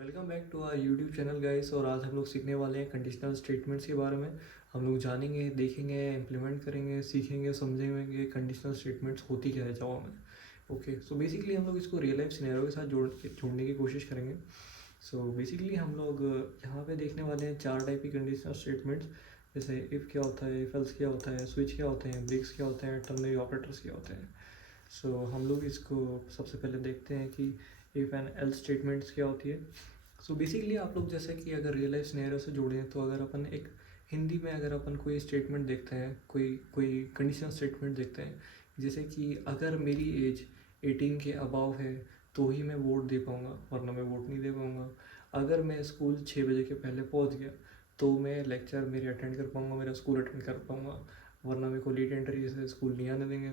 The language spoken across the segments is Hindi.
Welcome back to our YouTube channel guys. और आज हम लोग सीखने वाले हैं कंडीशनल स्टेटमेंट्स के बारे में। हम लोग जानेंगे, देखेंगे, इम्प्लीमेंट करेंगे, सीखेंगे, समझेंगे कंडीशनल स्टेटमेंट्स होती क्या है जावा में। ओके, सो बेसिकली हम लोग इसको रियल लाइफ सिनेरियो के साथ जोड़ने की कोशिश करेंगे। सो बेसिकली हम लोग यहाँ पे देखने वाले हैं 4 टाइप की कंडीशनल स्टेटमेंट्स, जैसे इफ़ क्या होता है, इफ एल्स क्या होता है, स्विच क्या होते हैं, ब्रेक्स क्या होते हैं, टर्नरी ऑपरेटर्स क्या होते हैं। सो हम लोग इसको सबसे पहले देखते हैं कि इफ़ एंड एल्स स्टेटमेंट्स क्या होती है। सो बेसिकली आप लोग जैसे कि अगर रियल लाइफ सिनेरियो से जोड़ें तो अगर अपन एक हिंदी में अगर अपन कोई स्टेटमेंट देखते हैं, कोई कोई कंडीशनल स्टेटमेंट देखते हैं, जैसे कि अगर मेरी एज 18 के अबाव है तो ही मैं वोट दे पाऊँगा, वरना मैं वोट नहीं दे पाऊँगा। अगर मैं स्कूल 6 बजे के पहले पहुँच गया तो मैं लेक्चर मेरे अटेंड कर पाऊँगा, मेरा स्कूल अटेंड कर पाऊँगा, वरना मेरे को लेट एंट्री से स्कूल नहीं आने देंगे।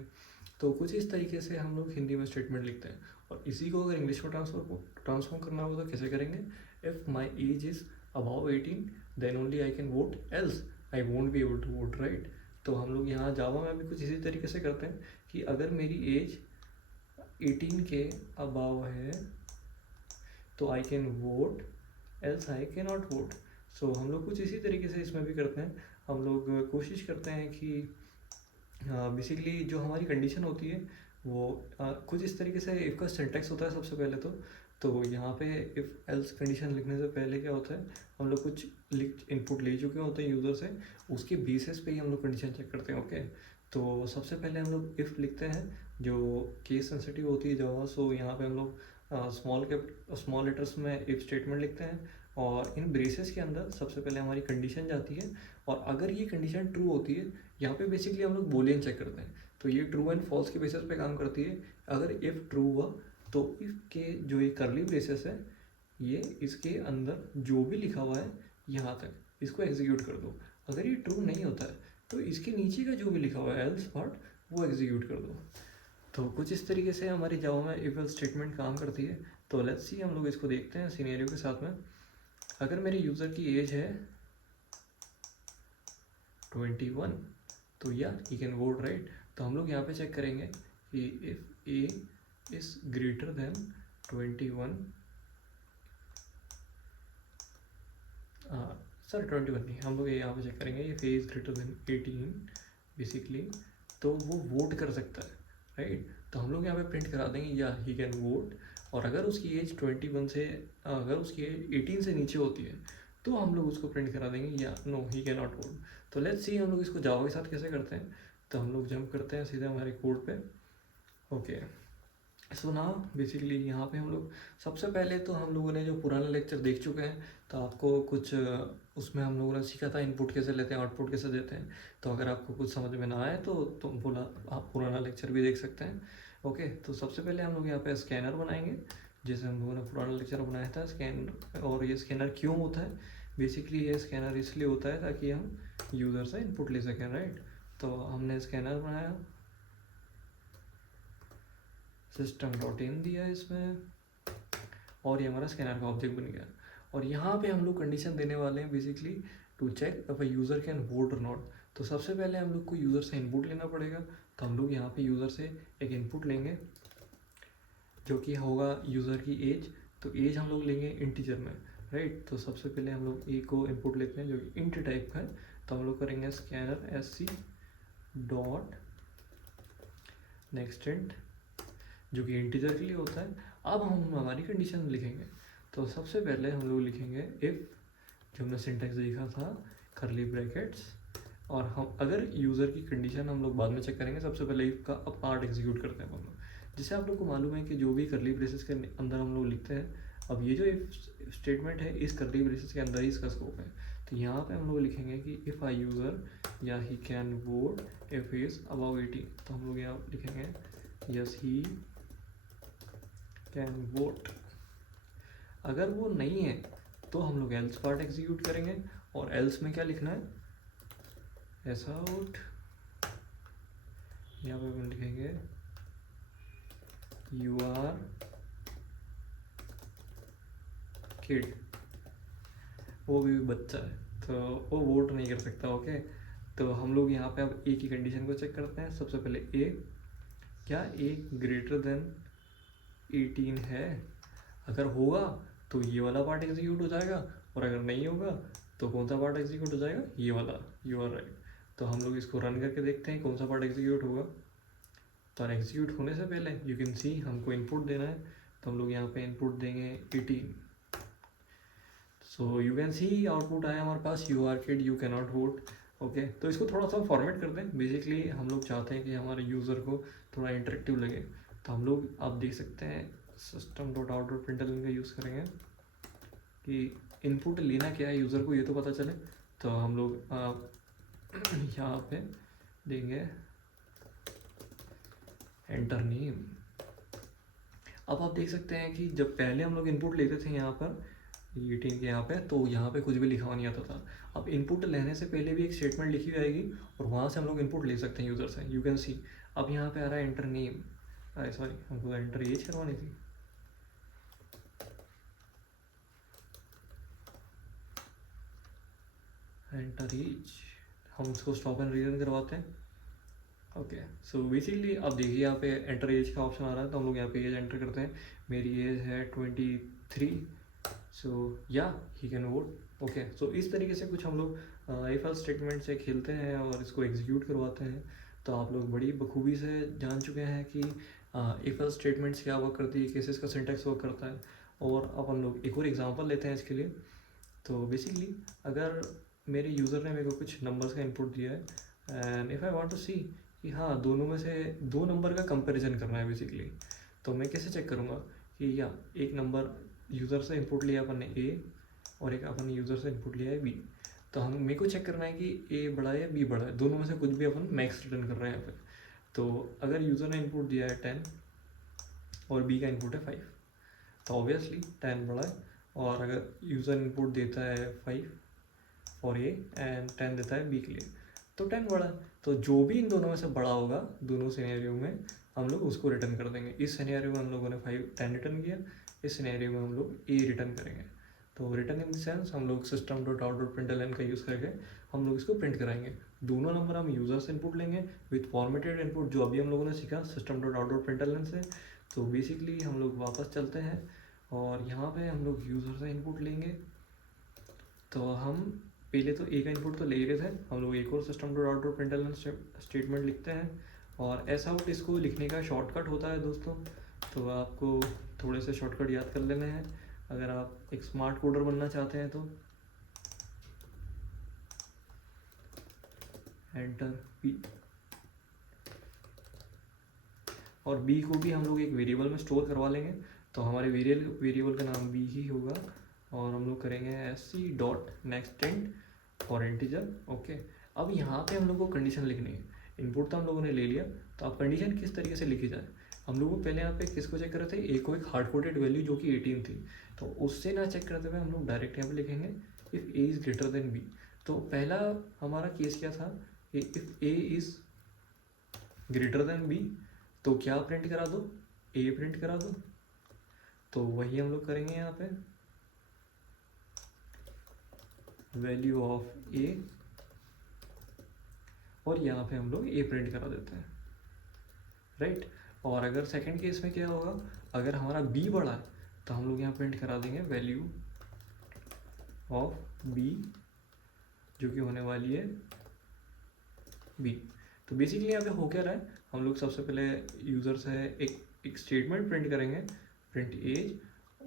तो कुछ इस तरीके से हम लोग हिंदी में स्टेटमेंट लिखते हैं। और इसी को अगर इंग्लिश में ट्रांसफॉर्म करना हो तो कैसे करेंगे? If my age is above 18 then only I can vote, else I won't be able to vote, right. तो हम लोग यहाँ जावा में भी कुछ इसी तरीके से करते हैं कि अगर मेरी एज 18 के अबाव है तो I can vote, else I can not vote. So हम लोग कुछ इसी तरीके से इसमें भी करते हैं। हम लोग कोशिश करते हैं कि बेसिकली जो हमारी कंडीशन होती है वो कुछ इस तरीके से इफ़ का सिंटैक्स होता है सबसे पहले तो यहाँ पे इफ़ एल्स कंडीशन लिखने से पहले क्या होता है, हम लोग कुछ इनपुट ले चुके होते हैं यूज़र से, उसके बेसिस पे ही हम लोग कंडीशन चेक करते हैं। ओके, तो सबसे पहले हम लोग इफ़ लिखते हैं जो केस सेंसिटिव होती है जावा। सो यहाँ पे हम लोग स्मॉल लेटर्स में इफ़ स्टेटमेंट लिखते हैं और इन ब्रेसेस के अंदर सबसे पहले हमारी कंडीशन जाती है। और अगर ये कंडीशन ट्रू होती है, यहाँ पे बेसिकली हम लोग बूलियन चेक करते हैं, तो ये ट्रू एंड फॉल्स के बेसिस पे काम करती है। अगर इफ़ ट्रू हुआ तो इफ़ के जो ये करली ब्रेसेस है, ये इसके अंदर जो भी लिखा हुआ है यहाँ तक इसको एग्जीक्यूट कर दो। अगर ये ट्रू नहीं होता है तो इसके नीचे का जो भी लिखा हुआ है एल्स पार्ट, वो एग्जीक्यूट कर दो। तो कुछ इस तरीके से हमारी जावा में इफ एल्स स्टेटमेंट काम करती है। तो लेट्स सी, हम लोग इसको देखते हैं सिनेरियो के साथ में। अगर मेरे यूज़र की एज है 21 तो या ही कैन वोट, राइट। तो हम लोग यहाँ पे चेक करेंगे कि if A is greater then 21, sir 21 नहीं, हम लोग यहाँ पे चेक करेंगे if A is greater then 18 basically, तो वो वोट कर सकता है, राइट। तो हम लोग यहाँ पे प्रिंट करा देंगे या ही कैन वोट। और अगर उसकी एज 21 से, अगर उसकी एज 18 से नीचे होती है तो हम लोग उसको प्रिंट करा देंगे या no he can not vote. तो लेट्स सी हम लोग इसको जावा के साथ कैसे करते हैं। तो हम लोग जंप करते हैं सीधे हमारे कोड पे। ओके, सो ना बेसिकली यहाँ पे हम लोग सबसे पहले तो हम लोगों ने जो पुराना लेक्चर देख चुके हैं, तो आपको कुछ उसमें हम लोगों ने सीखा था इनपुट कैसे लेते हैं, आउटपुट कैसे देते हैं। तो अगर आपको कुछ समझ में ना आए तो बोला आप पुराना लेक्चर भी देख सकते हैं। ओके, तो सबसे पहले हम लोग यहाँ पे स्कैनर बनाएंगे, जैसे हम लोगों ने पुराना लेक्चर बनाया था स्कैनर। और ये स्कैनर क्यों होता है? बेसिकली ये स्कैनर इसलिए होता है ताकि हम यूज़र से इनपुट ले सकें, राइट। तो हमने स्कैनर बनाया, system.in दिया इसमें, और ये हमारा स्कैनर का ऑब्जेक्ट बन गया। और यहाँ पे हम लोग कंडीशन देने वाले हैं basically to check if a user can vote और नॉट। तो सबसे पहले हम लोग को यूज़र से इनपुट लेना पड़ेगा। तो हम लोग यहाँ पे यूज़र से एक इनपुट लेंगे जो कि होगा यूज़र की एज। तो एज हम लोग लेंगे इंटीजर में, राइट। तो सबसे पहले हम लोग ए को इनपुट लेते हैं जो कि इंट टाइप का है। तो हम लोग करेंगे scanner SC dot next int, जो कि इंटीजर के लिए होता है। अब हम हमारी कंडीशन लिखेंगे। तो सबसे पहले हम लोग लिखेंगे इफ़, जो हमने सिंटैक्स देखा था, करली ब्रैकेट्स। और हम अगर यूज़र की कंडीशन हम लोग बाद में चेक करेंगे, सबसे पहले इफ़ का पार्ट एग्जीक्यूट करते हैं हम लोग। जिससे आप लोग को मालूम है कि जो भी करली ब्रेसेस के अंदर हम लोग लिखते हैं, अब ये जो इफ स्टेटमेंट है इस करली ब्रेसेस के अंदर ही इसका स्कोप है। तो यहाँ पे हम लोग लिखेंगे कि इफ़ आ यूज़र या he can vote if is above 18। तो हम लोग यहाँ लिखेंगे यस ही कैन वोट। अगर वो नहीं है तो हम लोग एल्स पार्ट एग्जीक्यूट करेंगे। और एल्स में क्या लिखना है? ऐसा आउट, यहाँ पे हम लिखेंगे यू आर किड, वो भी बच्चा है तो वो वोट नहीं कर सकता। ओके, तो हम लोग यहाँ पे अब ए की कंडीशन को चेक करते हैं। सबसे पहले ए, क्या ए ग्रेटर देन 18 है? अगर होगा तो ये वाला पार्ट एग्जीक्यूट हो जाएगा, और अगर नहीं होगा तो कौन सा पार्ट एग्जीक्यूट हो जाएगा, ये वाला। You are right. तो हम लोग इसको रन करके देखते हैं कौन सा पार्ट एग्जीक्यूट होगा। तो एग्जीक्यूट होने से पहले यू कैन सी हमको इनपुट देना है, तो हम लोग यहाँ पे इनपुट देंगे 18। So you can see output आया हमारे पास, you are kid you can not vote. Okay, तो इसको थोड़ा सा फॉर्मेट करते हैं। बेसिकली हम लोग चाहते हैं कि हमारे यूज़र को थोड़ा इंटरेक्टिव लगे, तो हम लोग आप देख सकते हैं system.out.println का यूज़ करेंगे कि इनपुट लेना क्या है यूज़र को ये तो पता चले। तो हम लोग यहाँ पे देंगे एंटर नेम। अब आप देख सकते हैं कि जब पहले हम लोग इनपुट लेते थे यहाँ पर 18 के यहाँ पे, तो यहाँ पे कुछ भी लिखा हुआ नहीं आता था। अब इनपुट लेने से पहले भी एक स्टेटमेंट लिखी हुई आएगी और वहाँ से हम लोग इनपुट ले सकते हैं यूज़र से। यू कैन सी अब यहाँ पे आ रहा है एंटर नेम, सॉरी हमको एंटर एज करवानी थी। एंटर एज, हम उसको स्टॉप एंड रीजन करवाते हैं। ओके, सो बेसिकली अब देखिए यहाँ पे एंटर एज का ऑप्शन आ रहा है, तो हम लोग यहाँ पे एज एंटर करते हैं। मेरी एज है 23, सो या ही कैन वोट। ओके, सो इस तरीके से कुछ हम लोग इफ एल्स स्टेटमेंट से खेलते हैं और इसको एग्जीक्यूट करवाते हैं। तो आप लोग बड़ी बखूबी से जान चुके हैं कि इफ एल्स स्टेटमेंट्स क्या वर्क करती है, कैसे इसका सिंटैक्स वर्क करता है। और अब हम लोग एक और एग्जांपल लेते हैं इसके लिए। तो बेसिकली अगर मेरे यूज़र ने मेरे को कुछ नंबर्स का इनपुट दिया है and if I want to see कि हाँ दोनों में से दो नंबर का कंपैरिजन करना है बेसिकली, तो मैं कैसे चेक करूँगा कि या एक नंबर यूज़र से इनपुट लिया अपन ने ए और एक अपन ने यूज़र से इनपुट लिया है बी। तो हम मेरे को चेक करना है कि ए बड़ा है या बी बड़ा है, दोनों में से कुछ भी अपन मैक्स रिटर्न कर रहे हैं यहाँ पे। तो अगर यूज़र ने इनपुट दिया है 10 और बी का इनपुट है 5, तो ऑब्वियसली 10 बड़ा है। और अगर यूज़र इनपुट देता है 5 फॉर ए एंड 10 देता है बी के लिए, तो 10 बड़ा है। तो जो भी इन दोनों में से बड़ा होगा दोनों सिनेरियो में हम लोग उसको रिटर्न कर देंगे। इस सिनेरियो में हम लोगों ने 10 रिटर्न किया, इस सिनेरियो में हम लोग ए रिटर्न करेंगे। तो रिटर्न इन द सेंस हम लोग system.out.println का यूज़ करके हम लोग इसको प्रिंट कराएंगे। दोनों नंबर हम यूज़र से इनपुट लेंगे विथ फॉर्मेटेड इनपुट, जो अभी हम लोगों ने सीखा system.out.println से। तो बेसिकली हम लोग वापस चलते हैं और यहाँ पे हम लोग यूज़र से इनपुट लेंगे। तो हम पहले तो ए का इनपुट तो ले रहे थे, हम लोग एक और system.out.println स्टेटमेंट लिखते हैं। और एस आउट इसको लिखने का शॉर्टकट होता है दोस्तों, तो आपको थोड़े से शॉर्टकट याद कर लेने हैं अगर आप एक स्मार्ट कोडर बनना चाहते हैं। तो एंटर बी, और बी को भी हम लोग एक वेरिएबल में स्टोर करवा लेंगे। तो हमारे वेरिएबल का नाम बी ही होगा और हम लोग करेंगे sc.nextInt फॉर इंटीजर। ओके, अब यहाँ पे हम लोग को कंडीशन लिखनी है। इनपुट तो हम लोगों ने ले लिया, तो अब कंडीशन किस तरीके से लिखी जाए। हम लोग पहले यहाँ पे किसको चेक कर रहे थे, ए को एक हार्ड कोडेड वैल्यू जो कि 18 थी, तो उससे ना चेक करते हुए हम लोग डायरेक्ट यहाँ पे लिखेंगे if A is greater than B. तो पहला हमारा केस क्या था कि if A is greater than B, तो क्या प्रिंट करा दो, ए प्रिंट करा दो। तो वही हम लोग करेंगे यहाँ पे, वैल्यू ऑफ ए, और यहाँ पे हम लोग ए प्रिंट करा देते हैं, राइट। और अगर सेकंड केस में क्या होगा, अगर हमारा बी बड़ा है तो हम लोग यहाँ प्रिंट करा देंगे वैल्यू ऑफ बी, जो कि होने वाली है बी। तो बेसिकली यहाँ पे हो क्या रहा है, हम लोग सबसे पहले यूज़र से एक स्टेटमेंट प्रिंट करेंगे, प्रिंट एज।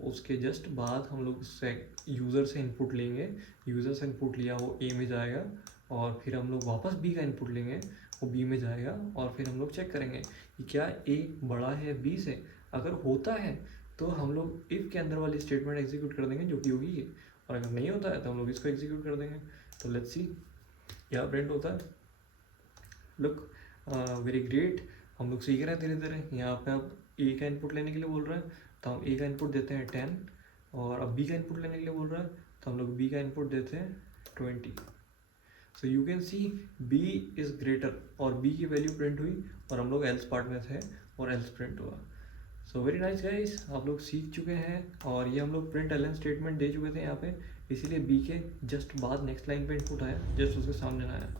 उसके जस्ट बाद हम लोग उससे यूज़र से इनपुट लेंगे, यूज़र से इनपुट लिया वो ए में जाएगा, और फिर हम लोग वापस बी का इनपुट लेंगे, वो बी में जाएगा, और फिर हम लोग चेक करेंगे कि क्या ए बड़ा है बी से। अगर होता है तो हम लोग इफ़ के अंदर वाली स्टेटमेंट एग्जीक्यूट कर देंगे जो कि होगी ये, और अगर नहीं होता है तो हम लोग इसको एग्जीक्यूट कर देंगे। तो लेट्स सी क्या प्रिंट होता है। लुक वेरी ग्रेट, हम लोग सीख रहे हैं धीरे धीरे। यहाँ पे अब ए का इनपुट लेने के लिए बोल रहे हैं, तो हम ए का इनपुट देते हैं 10, और अब बी का इनपुट लेने के लिए बोल रहा है तो हम लोग बी का इनपुट देते हैं 20। So you can see B is greater, और बी की वैल्यू प्रिंट हुई, और हम लोग एल्स पार्ट में थे और एल्स प्रिंट हुआ। सो वेरी नाइस गाइस, आप लोग सीख चुके हैं, और ये हम लोग प्रिंट एलन स्टेटमेंट दे चुके थे यहाँ पे, इसीलिए बी के जस्ट बाद नेक्स्ट लाइन पे इनपुट आया, जस्ट उसके सामने आया।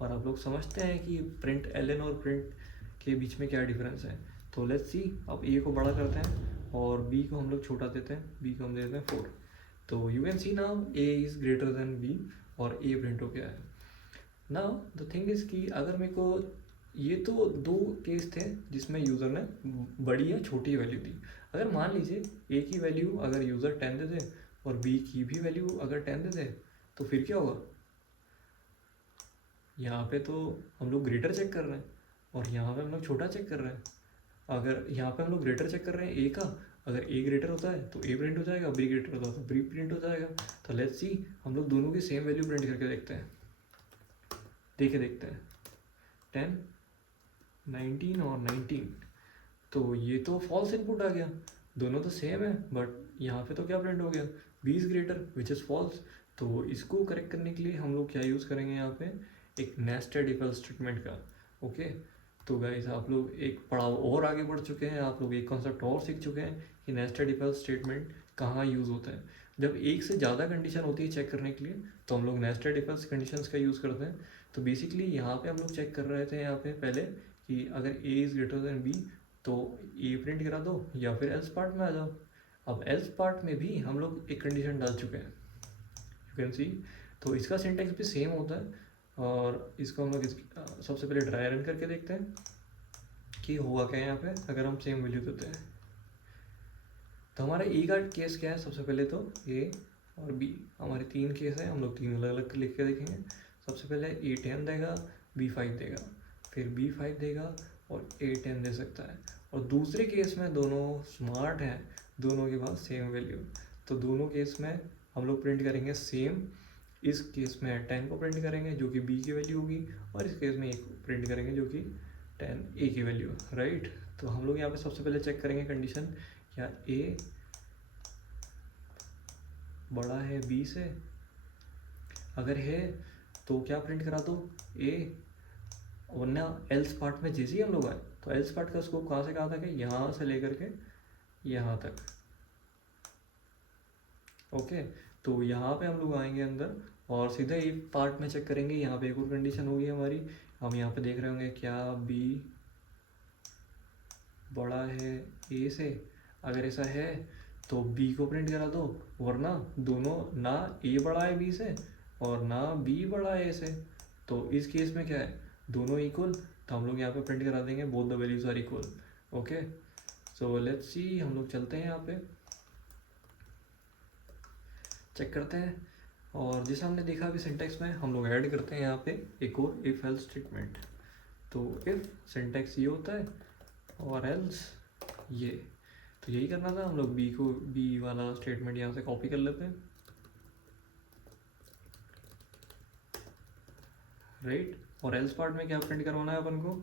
और आप लोग समझते हैं कि प्रिंट एलन और प्रिंट के बीच में क्या डिफरेंस है। तो लेट्स सी, अब ए को बड़ा करते हैं, और बी को हम लोग छोटा देते हैं, बी को हम देते हैं 4। तो you can see now A is greater than B और ए प्रिंट हो गया है। नाउ द थिंग इज़ कि अगर मेरे को, ये तो दो केस थे जिसमें यूज़र ने बड़ी या छोटी वैल्यू दी। अगर मान लीजिए ए की वैल्यू अगर यूज़र 10 दे दे और बी की भी वैल्यू अगर 10 दे दे, तो फिर क्या होगा? यहाँ पे तो हम लोग ग्रेटर चेक कर रहे हैं और यहाँ पे हम लोग छोटा चेक कर रहे हैं। अगर यहाँ पे हम लोग ग्रेटर चेक कर रहे हैं ए का, अगर ए ग्रेटर होता है तो ए प्रिंट हो जाएगा, बी ग्रेटर होता है तो बी प्रिंट हो जाएगा। तो लेट्स सी, हम लोग दोनों की सेम वैल्यू प्रिंट करके देखते हैं, देखते हैं 10, 19 और 19। तो ये तो फॉल्स इनपुट आ गया, दोनों तो सेम है, बट यहाँ पे तो क्या प्रिंट हो गया? B is greater, which is false. तो इसको करेक्ट करने के लिए हम लोग क्या यूज़ करेंगे यहाँ पे? एक नेस्टेड इफ एल्स स्टेटमेंट का। ओके, तो गाइस आप लोग एक पड़ाव और आगे बढ़ चुके हैं, आप लोग एक कॉन्सेप्ट और सीख चुके हैं कि नेस्टेड इफ एल्स स्टेटमेंट कहाँ यूज़ होता है। जब एक से ज़्यादा कंडीशन होती है चेक करने के लिए, तो हम लोग नेस्टेड इफ एल्स कंडीशंस का यूज़ करते हैं। तो बेसिकली यहाँ पे हम लोग चेक कर रहे थे यहाँ पे पहले कि अगर A is greater than B तो ए प्रिंट करा दो या फिर एल्स पार्ट में आ जाओ। अब एल्स पार्ट में भी हम लोग एक कंडीशन डाल चुके हैं, यू कैन सी। तो इसका सिंटैक्स भी सेम होता है और इसको हम लोग सबसे पहले ड्राई रन करके देखते हैं कि हुआ क्या है यहाँ पे अगर हम सेम वैल्यू देते हैं। तो हमारा ए का केस क्या है? सबसे पहले तो ए और बी, हमारे 3 केस है, हम लोग 3 अलग अलग लिख के देखेंगे। सबसे पहले ए 10 देगा, बी 5 देगा, फिर बी 5 देगा और ए 10 दे सकता है। और दूसरे केस में दोनों स्मार्ट हैं, दोनों के पास सेम वैल्यू, तो दोनों केस में हम लोग प्रिंट करेंगे सेम। इस केस में 10 को प्रिंट करेंगे जो कि बी की वैल्यू होगी, और इस केस में 1 को प्रिंट करेंगे जो कि 10 ए की वैल्यू, राइट। तो हम लोग यहाँ पे सबसे पहले चेक करेंगे कंडीशन, क्या ए बड़ा है बी से? अगर है तो क्या प्रिंट करा दो? ए। वरना एल्स पार्ट में जैसे ही हम लोग आए, तो एल्स पार्ट का स्कोप कहाँ से कहाँ तक है? यहाँ से लेकर के यहाँ तक। ओके, तो यहाँ पे हम लोग आएंगे अंदर और सीधा एक पार्ट में चेक करेंगे। यहाँ पे एक और कंडीशन होगी हमारी, हम यहाँ पे देख रहे होंगे क्या बी बड़ा है ए से? अगर ऐसा है तो बी को प्रिंट करा दो, वरना दोनों ना ए बड़ा है बी से और ना बी बड़ा है ए से। तो इस केस में क्या है? दोनों इक्वल, तो हम लोग यहाँ पे प्रिंट करा देंगे both the values are equal. Okay, so let's see, हम लोग चलते हैं यहाँ पे चेक करते हैं। और जैसे हमने देखा अभी सिंटैक्स में, हम लोग ऐड करते हैं यहाँ पे एक और इफ एल्स स्टेटमेंट। तो इफ सिंटैक्स ये होता है और एल्स ये, तो यही करना था। हम लोग बी को, बी वाला स्टेटमेंट यहाँ से कॉपी कर लेते हैं, राइट। और एल्स पार्ट में क्या प्रिंट करवाना है अपन को?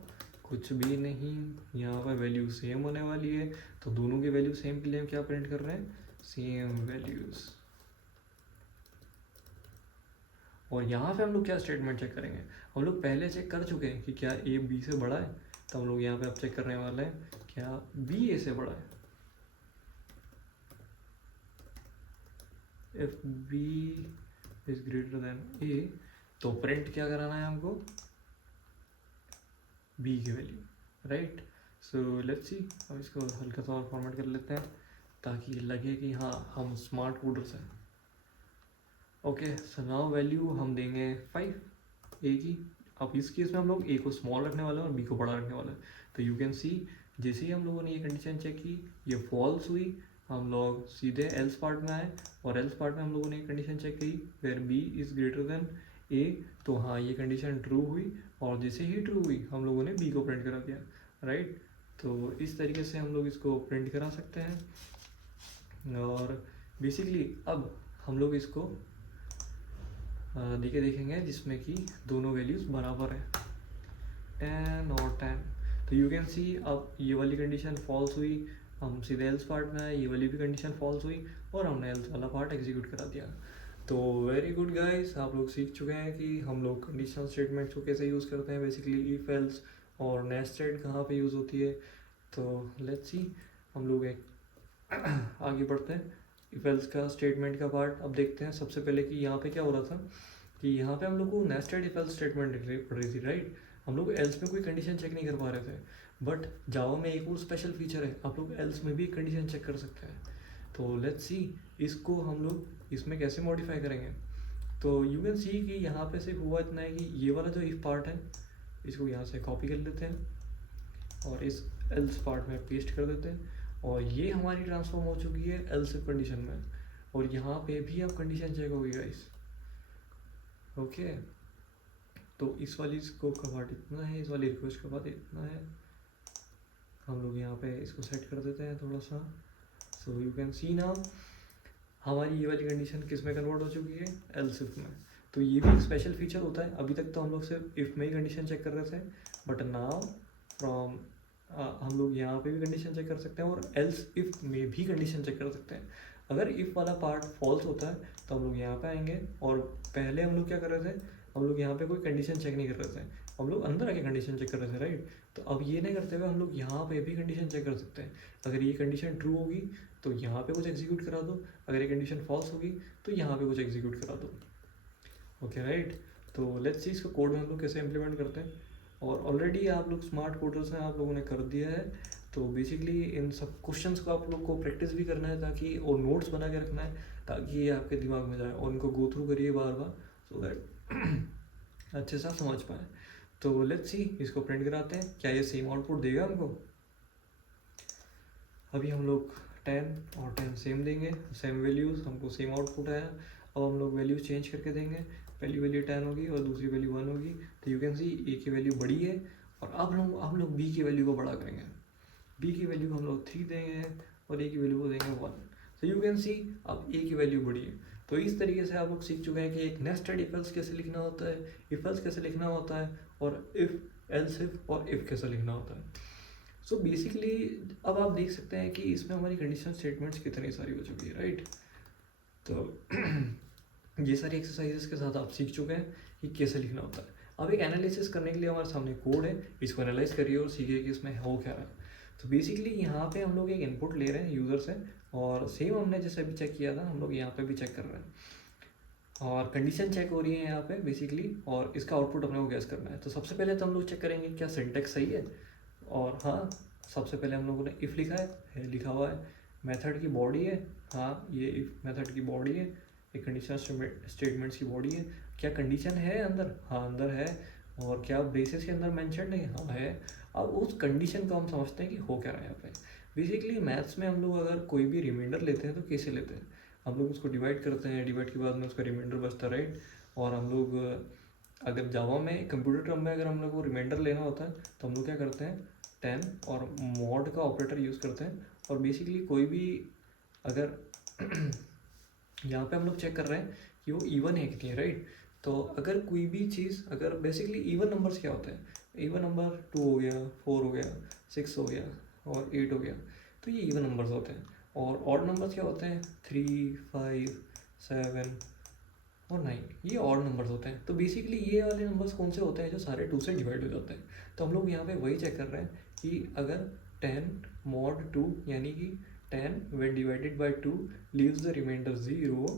कुछ भी नहीं, यहाँ पर वैल्यू सेम होने वाली है, तो दोनों की वैल्यू सेम के लिए हम क्या प्रिंट कर रहे हैं? Same values. और यहाँ पे हम लोग क्या स्टेटमेंट चेक करेंगे? हम लोग पहले चेक कर चुके हैं कि क्या ए बी से बड़ा है, तो हम लोग यहाँ पे अब चेक करने वाले हैं क्या बी ए से बड़ा है। If B is greater than A, तो प्रिंट क्या कराना है हमको? बी की value, right. So let's see, अब इसको हल्का सा और फॉर्मेट कर लेते हैं ताकि लगे कि हाँ हम स्मार्ट कोडर्स हैं। ओके, सो नाउ वैल्यू हम देंगे 5 ए की। अब इस केस में हम लोग ए को स्मॉल रखने वाले हैं और बी को बड़ा रखने वाले हैं। तो यू कैन सी, जैसे ही हम लोगों ने ये कंडीशन चेक की, ये फॉल्स हुई, हम लोग सीधे एल्स पार्ट में आए और एल्स पार्ट में हम लोगों ने एक कंडीशन चेक की where B is greater than A. तो हाँ, ये कंडीशन ट्रू हुई और जैसे ही ट्रू हुई हम लोगों ने बी को प्रिंट करा दिया, राइट। तो इस तरीके से हम लोग इसको प्रिंट करा सकते हैं। और बेसिकली अब हम लोग इसको देखेंगे जिसमें कि दोनों वैल्यूज़ बराबर है, 10 और 10। तो यू कैन सी, अब ये वाली कंडीशन फॉल्स हुई, हम सीधे एल्स पार्ट में आए, ये वाली भी कंडीशन फॉल्स हुई और हमने एल्स वाला पार्ट एग्जीक्यूट करा दिया। तो वेरी गुड गाइस, आप लोग सीख चुके हैं कि हम लोग कंडीशनल स्टेटमेंट्स को कैसे यूज़ करते हैं, बेसिकली इफ एल्स और नेस्टेड कहाँ पे यूज़ होती है। तो लेट्स सी, हम लोग एक आगे बढ़ते हैं। इफ एल्स का स्टेटमेंट का पार्ट अब देखते हैं। सबसे पहले कि यहाँ पे क्या हो रहा था कि यहाँ पे हम लोग को नेस्टेड इफ एल्स स्टेटमेंट लिखनी पड़ रही थी, राइट। हम लोग एल्स में कोई कंडीशन चेक नहीं कर पा रहे थे, बट जावा में एक और स्पेशल फीचर है, आप लोग एल्स में भी कंडीशन चेक कर सकते हैं। तो लेट्स सी इसको हम लोग इसमें कैसे मॉडिफाई करेंगे। तो यू कैन सी कि यहाँ पे सिर्फ हुआ इतना है कि ये वाला जो इफ पार्ट है इसको यहाँ से कॉपी कर लेते हैं और इस एल्स पार्ट में पेस्ट कर देते हैं, और ये हमारी ट्रांसफॉर्म हो चुकी है एल्स इफ कंडीशन में। और यहाँ पे भी अब कंडीशन चेक होगी गाइस। ओके, तो इस वाली स्कोप का पार्ट इतना है, इस वाली रिक्वेस्ट का पार्ट इतना है। हम लोग यहाँ पे इसको सेट कर देते हैं थोड़ा सा। सो यू कैन सी नाउ हमारी ये वाली कंडीशन किस में कन्वर्ट हो चुकी है, एल्स इफ में। तो ये भी एक स्पेशल फीचर होता है। अभी तक तो हम लोग सिर्फ इफ में ही कंडीशन चेक कर रहे थे, बट नाउ फ्रॉम हम लोग यहाँ पे भी कंडीशन चेक कर सकते हैं और एल्स इफ में भी कंडीशन चेक कर सकते हैं। अगर इफ वाला पार्ट फॉल्स होता है तो हम लोग यहाँ पे आएंगे, और पहले हम लोग क्या कर रहे थे, हम लोग यहाँ पे कोई कंडीशन चेक नहीं कर रहे थे, हम लोग अंदर आके कंडीशन चेक कर रहे थे, राइट। तो अब ये नहीं करते हुए हम लोग यहाँ पे भी कंडीशन चेक कर सकते हैं। अगर ये कंडीशन ट्रू होगी तो यहाँ पे कुछ एग्जीक्यूट करा दो, अगर ये कंडीशन फॉल्स होगी तो यहाँ पे कुछ एग्जीक्यूट करा दो। Okay right. तो लेट्स सी इसको कोड में हम लोग कैसे इम्प्लीमेंट करते हैं। और ऑलरेडी आप लोग स्मार्ट कोडर्स हैं, आप लोगों ने कर दिया है। तो बेसिकली इन सब क्वेश्चंस को आप लोग को प्रैक्टिस भी करना है, ताकि और नोट्स बना के रखना है ताकि ये आपके दिमाग में जाए, और उनको गो थ्रू करिए बार बार, सो दैट अच्छे से आप समझ पाएँ। तो लेट्स सी इसको प्रिंट कराते हैं, क्या ये सेम आउटपुट देगा हमको। अभी हम लोग 10 और 10 सेम देंगे, सेम वैल्यूज़, हमको सेम आउटपुट आया। अब हम लोग वैल्यूज चेंज करके देंगे, पहली वैल्यू 10 होगी और दूसरी वैल्यू 1 होगी। तो यू कैन सी ए की वैल्यू बड़ी है, और अब हम लोग बी की वैल्यू को बड़ा करेंगे। बी की वैल्यू को हम लोग 3 देंगे और ए की वैल्यू को देंगे 1। तो यू कैन सी अब ए की वैल्यू बड़ी है। तो इस तरीके से आप लोग सीख चुके हैं कि एक नेस्टेड इफ एल्स कैसे लिखना होता है, इफ एल्स कैसे लिखना होता है, और इफ एल्स इफ और इफ कैसे लिखना होता है। सो बेसिकली अब आप देख सकते हैं कि इसमें हमारी कंडीशनल स्टेटमेंट्स कितनी सारी हो चुकी है, राइट। तो ये सारी एक्सरसाइजेस के साथ आप सीख चुके हैं कि कैसे लिखना होता है। अब एक एनालिसिस करने के लिए हमारे सामने कोड है, इसको एनालाइज करिए और सीखिए कि इसमें हो क्या रहा है। तो बेसिकली यहाँ पे हम लोग एक इनपुट ले रहे हैं यूज़र से, और सेम हमने जैसे अभी चेक किया था हम लोग यहाँ पे भी चेक कर रहे हैं, और कंडीशन चेक हो रही है यहाँ पे बेसिकली, और इसका आउटपुट अपने को गैस करना है। तो सबसे पहले तो हम लोग चेक करेंगे क्या सिंटैक्स सही है, और हाँ सबसे पहले हम लोगों ने इफ़ लिखा है लिखा हुआ है। मेथड की बॉडी है, हाँ ये इफ मेथड की बॉडी है, एक कंडीशनल स्टेटमेंट्स की बॉडी है। क्या कंडीशन है अंदर, हाँ अंदर है। और क्या ब्रेसेस के अंदर मेंशन है, हाँ है। अब उस कंडीशन को हम समझते हैं कि हो क्या रहा है यहाँ पे। बेसिकली मैथ्स में हम लोग अगर कोई भी रिमाइंडर लेते हैं तो कैसे लेते हैं, हम लोग उसको डिवाइड करते हैं, डिवाइड के बाद में उसका रिमाइंडर बचता है, राइट। और हम लोग अगर जावा में कंप्यूटर टर्म में अगर हम लोग को रिमाइंडर लेना होता है तो हम लोग क्या करते हैं, 10 और मॉड का ऑपरेटर यूज़ करते हैं। और बेसिकली कोई भी अगर यहाँ पे हम लोग चेक कर रहे हैं कि वो इवन है कितनी है, राइट। तो अगर कोई भी चीज़, अगर बेसिकली इवन नंबर्स क्या होते हैं, इवन नंबर 2 हो गया, 4 हो गया, 6 हो गया और 8 हो गया, तो ये इवन नंबर्स होते हैं। और ऑड नंबर्स क्या होते हैं, 3, 5, 7 और 9, ये ऑड नंबर्स होते हैं। तो बेसिकली ये वाले नंबर्स कौन से होते हैं जो सारे 2 से डिवाइड हो जाते हैं। तो हम लोग यहाँ पे वही चेक कर रहे हैं कि अगर 10 mod 2 यानी कि 10 when divided by 2 leaves the remainder 0,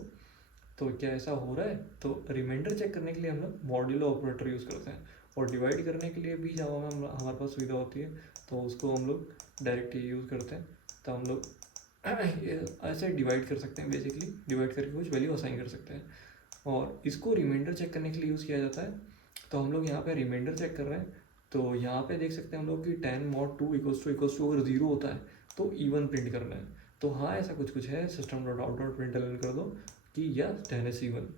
तो क्या ऐसा हो रहा है। तो रिमाइंडर चेक करने के लिए हम लोग मॉड्यूलो ऑपरेटर यूज़ करते हैं, और डिवाइड करने के लिए भी जावा में हमारे पास सुविधा होती है, तो उसको हम लोग डायरेक्ट ये यूज़ करते हैं। तो हम लोग ऐसे डिवाइड कर सकते हैं, बेसिकली डिवाइड करके कुछ वैल्यू असाइन कर सकते हैं, और इसको रिमाइंडर चेक करने के लिए यूज़ किया जाता है। तो हम लोग यहाँ पे रिमाइंडर चेक कर रहे हैं, तो यहाँ पे देख सकते हैं हम लोग कि 10 mod 2 इक्वल्स टू अगर 0 होता है तो इवन प्रिंट करना है। तो हाँ ऐसा कुछ है, system dot out dot println कर दो कि यस 10 इज इवन।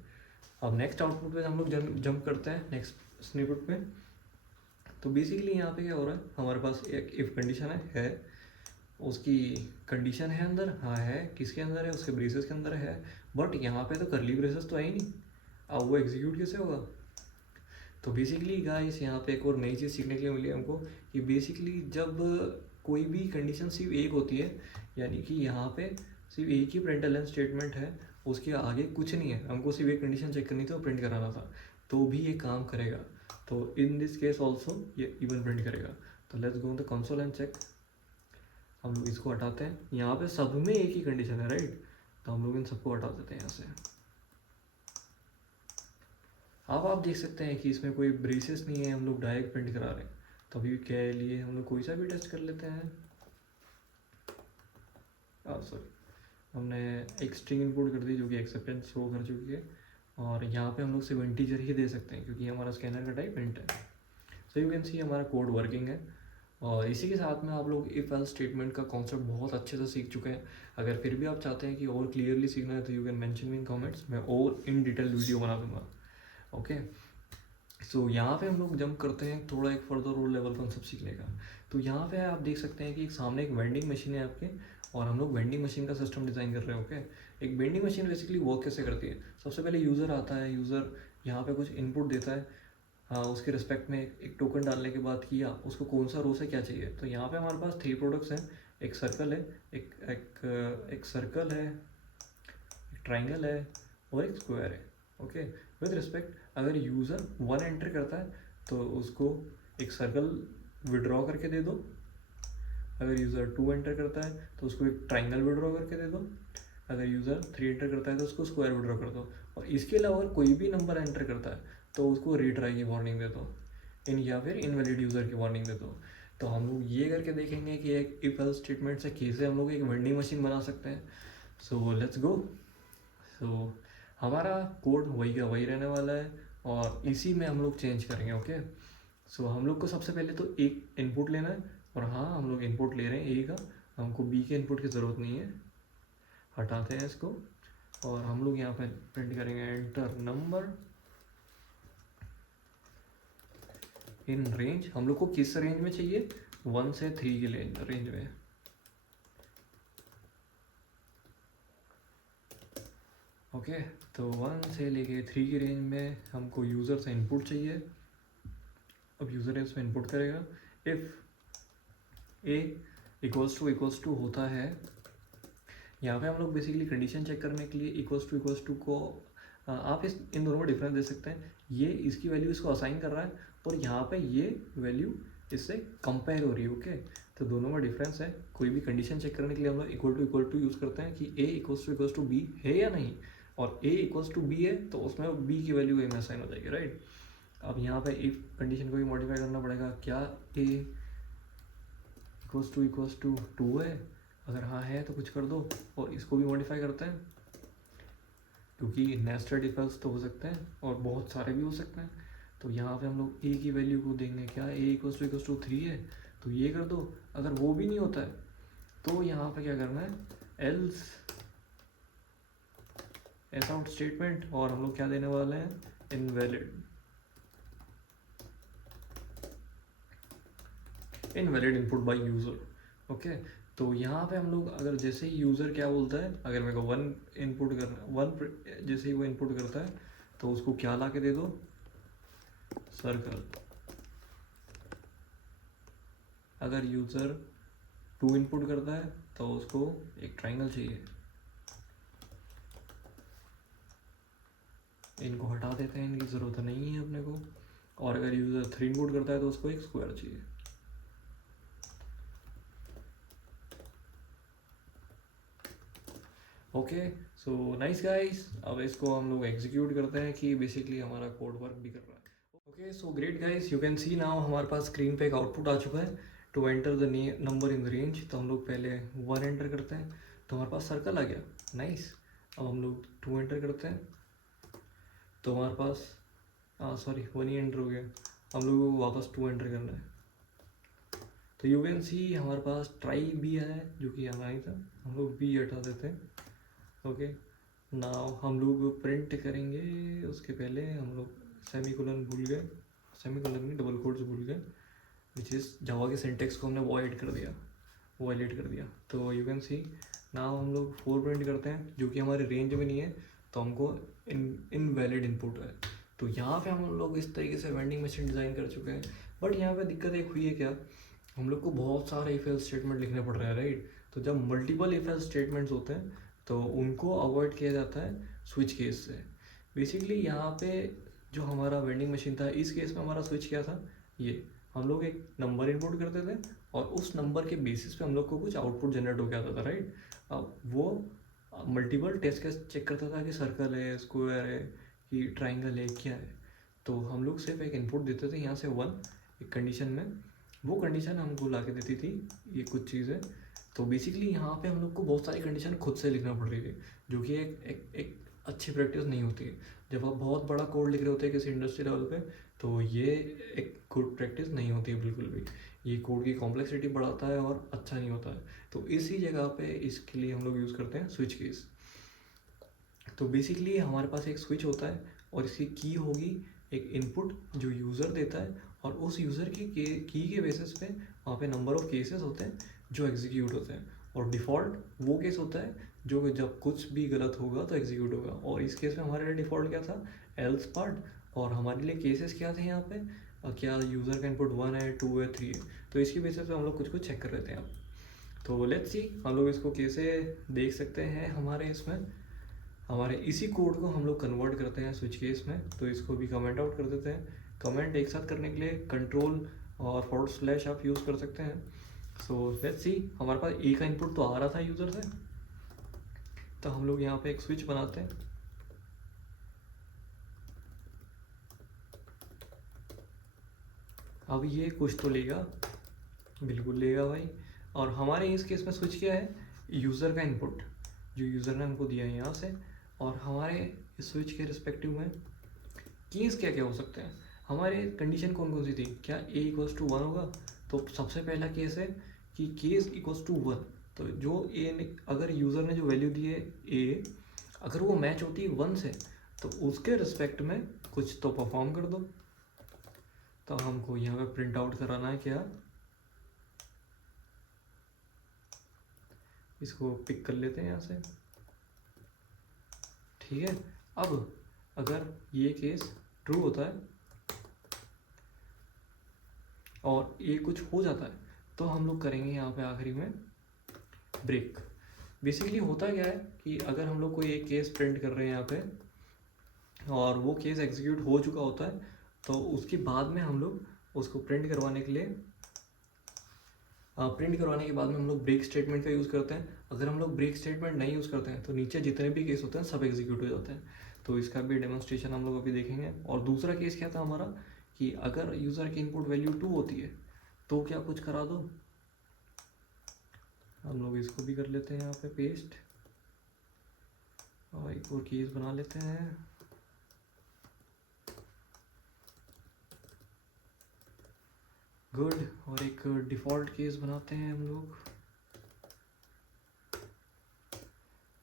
अब नेक्स्ट आउटपुट पे हम लोग जंप करते हैं नेक्स्ट स्निपेट पे। तो बेसिकली यहाँ पे क्या हो रहा है, हमारे पास एक इफ कंडीशन है, उसकी कंडीशन है अंदर, हाँ है, किसके अंदर है, उसके ब्रेसेस के अंदर है। बट यहाँ पे तो करली ब्रेसेस तो है ही नहीं, अब वो एग्जीक्यूट कैसे होगा। तो बेसिकली गाइस यहाँ पे एक और नई चीज़ सीखने के लिए मिली हमको कि बेसिकली जब कोई भी कंडीशन सिर्फ एक होती है, यानी कि यहाँ पे सिर्फ एक ही प्रिंटलन स्टेटमेंट है, उसके आगे कुछ नहीं है, हमको सिर्फ एक कंडीशन चेक करनी थी और प्रिंट कराना था, तो भी ये काम करेगा। तो इन दिस केस ऑल्सो ये इवन प्रिंट करेगा। तो let's go the console and check. हम लोग इसको हटाते हैं, यहाँ पे सब में एक ही कंडीशन है, राइट। तो हम लोग इन सबको हटा देते हैं यहाँ से। अब आप देख सकते हैं कि इसमें कोई ब्रेसेस नहीं है, हम लोग डायरेक्ट प्रिंट करा रहे हैं। तो अभी के लिए हम लोग कोई सा भी टेस्ट कर लेते हैं। सॉरी, हमने एक स्ट्रिंग इनपुट कर दी जो कि एक्सेप्टेंस शो कर चुकी है, और यहाँ पे हम लोग सिर्फ इंटीजर ही दे सकते हैं क्योंकि हमारा स्कैनर का टाइप इंट है। सो यू कैन सी हमारा कोड वर्किंग है। और इसी के साथ में आप लोग इफ एल्स स्टेटमेंट का कॉन्सेप्ट बहुत अच्छे से सीख चुके हैं। अगर फिर भी आप चाहते हैं कि और क्लियरली सीखना है तो you can mention me in comments, मैं और इन डिटेल वीडियो बना दूंगा। ओके, सो यहाँ पे हम लोग जंप करते हैं थोड़ा एक फर्दर और लेवल कॉन्सेप्ट सीखने का। तो यहाँ पे आप देख सकते हैं कि एक सामने एक वेंडिंग मशीन है आपके, और हम लोग वेंडिंग मशीन का सिस्टम डिज़ाइन कर रहे हैं। ओके, एक वेंडिंग मशीन बेसिकली वर्क कैसे करती है, सबसे पहले यूज़र आता है, यूज़र यहाँ पे कुछ इनपुट देता है, उसके रिस्पेक्ट में एक टोकन डालने के बाद किया उसको कौन सा रो से क्या चाहिए। तो यहाँ पे हमारे पास 3 प्रोडक्ट्स हैं, एक सर्कल है, एक सर्कल है, एक ट्राइंगल है, और एक स्क्वायर है। ओके, विद रिस्पेक्ट अगर यूज़र 1 एंटर करता है तो उसको एक सर्कल विड्रॉ करके दे दो, अगर यूज़र 2 एंटर करता है तो उसको एक ट्राइंगल विड्रॉ करके दे दो, अगर यूज़र 3 एंटर करता है तो उसको स्क्वायर विड्रॉ कर दो, और इसके अलावा अगर कोई भी नंबर एंटर करता है तो उसको रीट्राई की वार्निंग दे दो, या फिर इनवैलिड यूज़र की वार्निंग दे दो। तो हम लोग ये करके देखेंगे कि एक इफ एल्स स्टेटमेंट से कैसे हम लोग एक वेंडिंग मशीन बना सकते हैं। So let's go. सो हमारा कोड वही का वही रहने वाला है, और इसी में हम लोग चेंज करेंगे। ओके, सो हम लोग को सबसे पहले तो एक इनपुट लेना है, और हाँ हम लोग इनपुट ले रहे हैं ए का, हमको बी के इनपुट की ज़रूरत नहीं है, हटाते हैं इसको। और हम लोग यहाँ पे प्रिंट करेंगे एंटर नंबर इन रेंज। हम लोग को किस रेंज में चाहिए, 1 से 3 के रेंज में। ओके, तो 1 से लेके 3 की रेंज में हमको यूज़र से इनपुट चाहिए। अब यूज़र इसमें इनपुट करेगा, इफ़ ए इक्वल्स टू होता है, यहाँ पे हम लोग बेसिकली कंडीशन चेक करने के लिए इक्वल्स टू को आप इन दोनों में डिफरेंस दे सकते हैं। ये इसकी वैल्यू इसको असाइन कर रहा है, और यहाँ पे ये वैल्यू इससे कंपेयर हो रही है। ओके, तो दोनों में डिफरेंस है। कोई भी कंडीशन चेक करने के लिए हम लोग इक्वल टू यूज़ करते हैं कि ए इक्वल्स टू बी है या नहीं, और ए इक्वल्स टू बी है तो उसमें बी की वैल्यू ए में असाइन हो जाएगी, राइट। अब यहाँ पे इफ कंडीशन को भी मॉडिफाई करना पड़ेगा, क्या ए इक्वल्स टू 2 है, अगर हाँ है तो कुछ कर दो, और इसको भी मॉडिफाई करते हैं क्योंकि नेस्टेड इफ एल्स तो हो सकते हैं और बहुत सारे भी हो सकते हैं। तो यहाँ पे हम लोग ए की वैल्यू को देंगे, क्या ए इक्वल्स टू 3 है तो ये कर दो, अगर वो भी नहीं होता है तो यहाँ पे क्या करना है, एल्स एस आउट स्टेटमेंट, और हम लोग क्या देने वाले हैं, invalid input by user. Okay, तो यहाँ पे हम लोग अगर जैसे ही यूज़र क्या बोलता है, अगर मेरे को 1 इनपुट करना, 1 जैसे ही वो इनपुट करता है तो उसको क्या ला के दे दो, सर्कल। अगर यूज़र 2 इनपुट करता है तो उसको एक ट्राइंगल चाहिए, इनको हटा देते हैं, इनकी ज़रूरत नहीं है अपने को। और अगर यूज़र 3 इनपुट करता है तो उसको एक स्क्वायर चाहिए। ओके, सो नाइस गाइस, अब इसको हम लोग एग्जीक्यूट करते हैं कि बेसिकली हमारा कोड वर्क भी कर रहा है। Okay, so great guys, you can see now हमारे पास स्क्रीन पे एक आउटपुट आ चुका है, to enter the number in the range. तो हम लोग पहले 1 एंटर करते हैं तो हमारे पास सर्कल आ गया, नाइस। अब हम लोग 2 एंटर करते हैं तो हमारे पास सॉरी 1 ही एंटर हो गया, हम लोग को वापस 2 एंटर करना है। तो यू कैन सी हमारे पास ट्राई भी है जो कि आना ही था, हम लोग बी हटा देते हैं। ओके, नाउ हम लोग प्रिंट करेंगे, उसके पहले हम लोग सेमीकोलन भूल गए, सेमीकोलन नहीं डबल कोट्स भूल गए, विच इज़ जावा के सिंटेक्स को हमने वॉयलेट कर दिया। तो यू कैन सी नाउ हम लोग 4 प्रिंट करते हैं जो कि हमारे रेंज में नहीं है, तो हमको इनवैलिड इनपुट है। तो यहाँ पे हम लोग इस तरीके से वेंडिंग मशीन डिज़ाइन कर चुके हैं। बट यहाँ पे दिक्कत एक हुई है, क्या हम लोग को बहुत सारे इफ एल्स स्टेटमेंट लिखने पड़ रहे हैं, राइट। तो जब मल्टीपल इफ एल्स स्टेटमेंट्स होते हैं तो उनको अवॉइड किया जाता है स्विच केस से। बेसिकली यहाँ पे जो हमारा वेंडिंग मशीन था, इस केस में हमारा स्विच क्या था, ये हम लोग एक नंबर इनपुट करते थे और उस नंबर के बेसिस पे हम लोग को कुछ आउटपुट जनरेट हो आता था, राइट। अब वो मल्टीपल टेस्ट केस चेक करता था कि सर्कल है, स्क्वायर है, कि ट्राइंगल है, क्या है। तो हम लोग सिर्फ एक इनपुट देते थे यहाँ से 1 एक कंडीशन में, वो कंडीशन हमको ला के देती थी ये कुछ चीज़ें। तो बेसिकली यहाँ पे हम लोग को बहुत सारी कंडीशन खुद से लिखना पड़ रही थी, जो कि एक अच्छी प्रैक्टिस नहीं होती है। जब आप बहुत बड़ा कोड लिख रहे होते हैं किसी इंडस्ट्री लेवल पे, तो ये एक गुड प्रैक्टिस नहीं होती है बिल्कुल भी। ये कोड की कॉम्प्लेक्सिटी बढ़ाता है और अच्छा नहीं होता है। तो इसी जगह पे इसके लिए हम लोग यूज़ करते हैं स्विच कीज़। तो बेसिकली हमारे पास एक स्विच होता है और इसकी की होगी एक इनपुट जो यूज़र देता है, और उस यूज़र की की के बेसिस पे वहाँ पे नंबर ऑफ केसेस होते हैं जो एग्जीक्यूट होते हैं। और डिफ़ॉल्ट वो केस होता है जो जब कुछ भी गलत होगा तो एग्जीक्यूट होगा। और इस केस में हमारे लिए डिफ़ॉल्ट क्या था, एल्स पार्ट। और हमारे लिए केसेस क्या थे यहाँ पे, क्या यूज़र का इनपुट 1 है, 2 है, 3 है। तो इसकी बेसिस पे हम लोग कुछ कुछ चेक कर रहे थे अब। तो लेट्स सी हम लोग इसको कैसे देख सकते हैं। हमारे इसी कोड को हम लोग कन्वर्ट करते हैं स्विच केस में। तो इसको भी कमेंट आउट कर देते हैं। कमेंट एक साथ करने के लिए कंट्रोल और / आप यूज़ कर सकते हैं। सो लेट्स सी, हमारे पास ए का इनपुट तो आ रहा था यूज़र से, तो हम लोग यहाँ पे एक स्विच बनाते हैं। अब ये कुछ तो लेगा, बिल्कुल लेगा भाई। और हमारे इस केस में स्विच क्या है, यूज़र का इनपुट जो यूज़र ने हमको दिया है यहाँ से। और हमारे इस स्विच के रिस्पेक्टिव में कीज़ क्या क्या हो सकते हैं। हमारे कंडीशन कौन कौन सी थी, क्या ए इक्वल्स टू 1 होगा। तो सबसे पहला केस है कि केस इक्वल्स टू 1। तो जो ए ने, अगर यूज़र ने जो वैल्यू दी है ए, अगर वो मैच होती है 1 से, तो उसके रिस्पेक्ट में कुछ तो परफॉर्म कर दो। तो हमको यहाँ पे प्रिंट आउट कराना है क्या, इसको पिक कर लेते हैं यहाँ से, ठीक है। अब अगर ये केस ट्रू होता है और ये कुछ हो जाता है, तो हम लोग करेंगे यहाँ पे आखिरी में ब्रेक। बेसिकली होता क्या है कि अगर हम लोग कोई एक केस प्रिंट कर रहे हैं यहाँ पे, और वो केस एग्जीक्यूट हो चुका होता है, तो उसके बाद में हम लोग उसको प्रिंट करवाने के बाद में हम लोग ब्रेक स्टेटमेंट का यूज़ करते हैं। अगर हम लोग ब्रेक स्टेटमेंट नहीं यूज़ करते हैं, तो नीचे जितने भी केस होते हैं सब एग्जीक्यूट हो जाते हैं। तो इसका भी डेमोन्स्ट्रेशन हम लोग अभी देखेंगे। और दूसरा केस क्या था हमारा, कि अगर यूज़र की इनपुट वैल्यू 2 होती है, तो क्या कुछ करा दो। हम लोग इसको भी कर लेते हैं यहाँ पे पेस्ट, और एक और केस बना लेते हैं। गुड। और एक डिफ़ॉल्ट केस बनाते हैं हम लोग,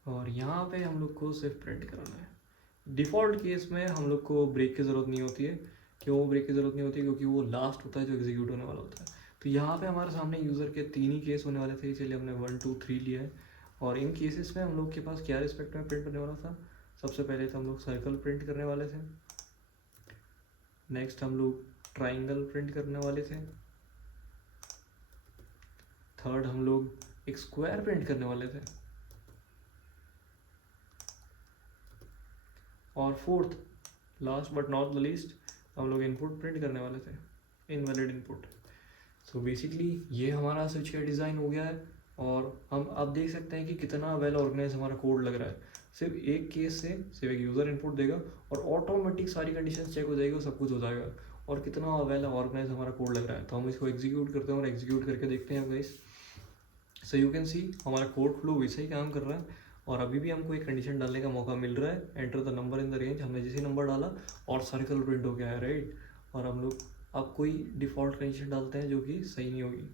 और यहाँ पे हम लोग को सिर्फ प्रिंट कराना है। डिफ़ॉल्ट केस में हम लोग को ब्रेक की ज़रूरत नहीं होती है। क्यों ब्रेक की ज़रूरत नहीं होती, क्योंकि वो लास्ट होता है जो एग्जीक्यूट होने वाला होता है। तो यहाँ पे हमारे सामने यूज़र के 3 ही केस होने वाले थे, इसलिए हमने 1 2 3 लिया है। और इन केसेस में हम लोग के पास क्या रिस्पेक्ट में प्रिंट करने वाला था, सबसे पहले तो हम लोग सर्कल प्रिंट करने वाले थे। नेक्स्ट हम लोग ट्राइंगल प्रिंट करने वाले थे। थर्ड हम लोग एक स्क्वायर प्रिंट करने वाले थे। और fourth, last but not the least, हम लोग इनपुट प्रिंट करने वाले थे, इनवैलिड इनपुट। सो बेसिकली ये हमारा स्विच का डिज़ाइन हो गया है। और हम अब देख सकते हैं कि कितना वेल ऑर्गेनाइज हमारा कोड लग रहा है। सिर्फ एक केस से सिर्फ एक यूज़र इनपुट देगा और ऑटोमेटिक सारी कंडीशन चेक हो जाएगी और सब कुछ हो जाएगा। और कितना वेल ऑर्गेनाइज हमारा कोड लग रहा है। तो हम इसको एग्जीक्यूट करते हैं और एग्जीक्यूट करके देखते हैं गाइस। सो यू कैन सी हमारा कोड फ्लो वैसे ही काम कर रहा है। और अभी भी हमको एक कंडीशन डालने का मौका मिल रहा है, enter the number in the range. हमने जैसे नंबर डाला और सर्कल प्रिंट हो गया है, राइट। और हम लोग अब कोई डिफ़ॉल्ट कंडीशन डालते हैं जो कि सही नहीं होगी।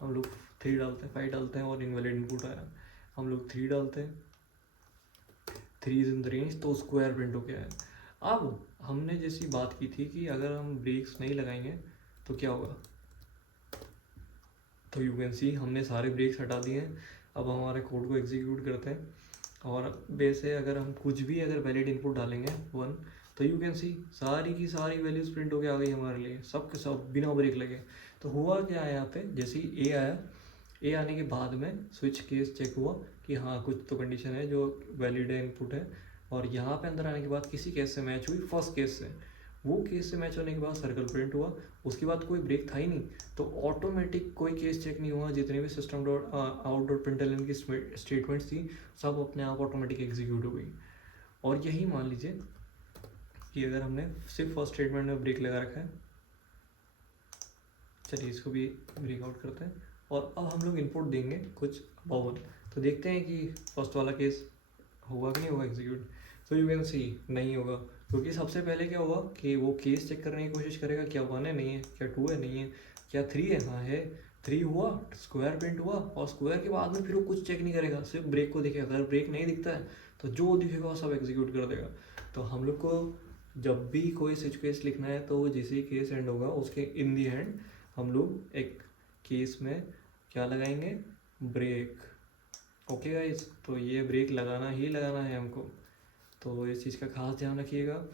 हम लोग 3 डालते हैं, 5 डालते हैं और इनवैलिड इनपुट आया। हम लोग 3 डालते हैं, 3 इज़ इन द रेंज, तो स्क्वायर प्रिंट हो गया है। अब हमने जैसी बात की थी कि अगर हम ब्रेक्स नहीं लगाएंगे तो क्या होगा। तो यू कैन सी हमने सारे ब्रेक्स हटा दिए हैं। अब हम हमारे कोड को एग्जीक्यूट करते हैं। और वैसे अगर हम कुछ भी अगर वैलिड इनपुट डालेंगे 1, तो यू कैन सी सारी की सारी वैल्यूज प्रिंट होके आ गई हमारे लिए, सब के सब बिना ब्रेक लगे। तो हुआ क्या है यहाँ पे, जैसे ही ए आया, ए आने के बाद में स्विच केस चेक हुआ कि हाँ कुछ तो कंडीशन है जो वैलिड है, इनपुट है। और यहाँ पे अंदर आने के बाद किसी केस से मैच हुई, फर्स्ट केस से। वो केस से मैच होने के बाद सर्कल प्रिंट हुआ, उसके बाद कोई ब्रेक था ही नहीं। तो ऑटोमेटिक कोई केस चेक नहीं हुआ, जितने भी system dot out dot println की स्टेटमेंट्स थी सब अपने आप ऑटोमेटिक एग्जीक्यूट हो गई। और यही मान लीजिए कि अगर हमने सिर्फ फर्स्ट स्टेटमेंट में ब्रेक लगा रखा है, चलिए इसको भी ब्रेकआउट करते हैं और अब हम लोग इनपुट देंगे कुछ अबाव 1। तो देखते हैं कि फर्स्ट वाला केस होगा कि नहीं होगा एग्जीक्यूट। तो यू कैन सी नहीं होगा, क्योंकि सबसे पहले क्या होगा कि वो केस चेक करने की कोशिश करेगा क्या 1 है नहीं है, क्या 2 है नहीं है, क्या 3 है हाँ है, 3 हुआ, स्क्वायर प्रिंट हुआ, और स्क्वायर के बाद में फिर वो कुछ चेक नहीं करेगा, सिर्फ ब्रेक को देखेगा। अगर ब्रेक नहीं दिखता है तो जो दिखेगा वो सब एग्जीक्यूट कर देगा। तो हम लोग को जब भी कोई स्विच केस लिखना है तो वो जैसे ही केस एंड होगा उसके इन दी हैंड हम लोग एक केस में क्या लगाएंगे, ब्रेक। ओके गाइस, तो ये ब्रेक लगाना ही लगाना है हमको, तो इस चीज़ का खास ध्यान रखिएगा।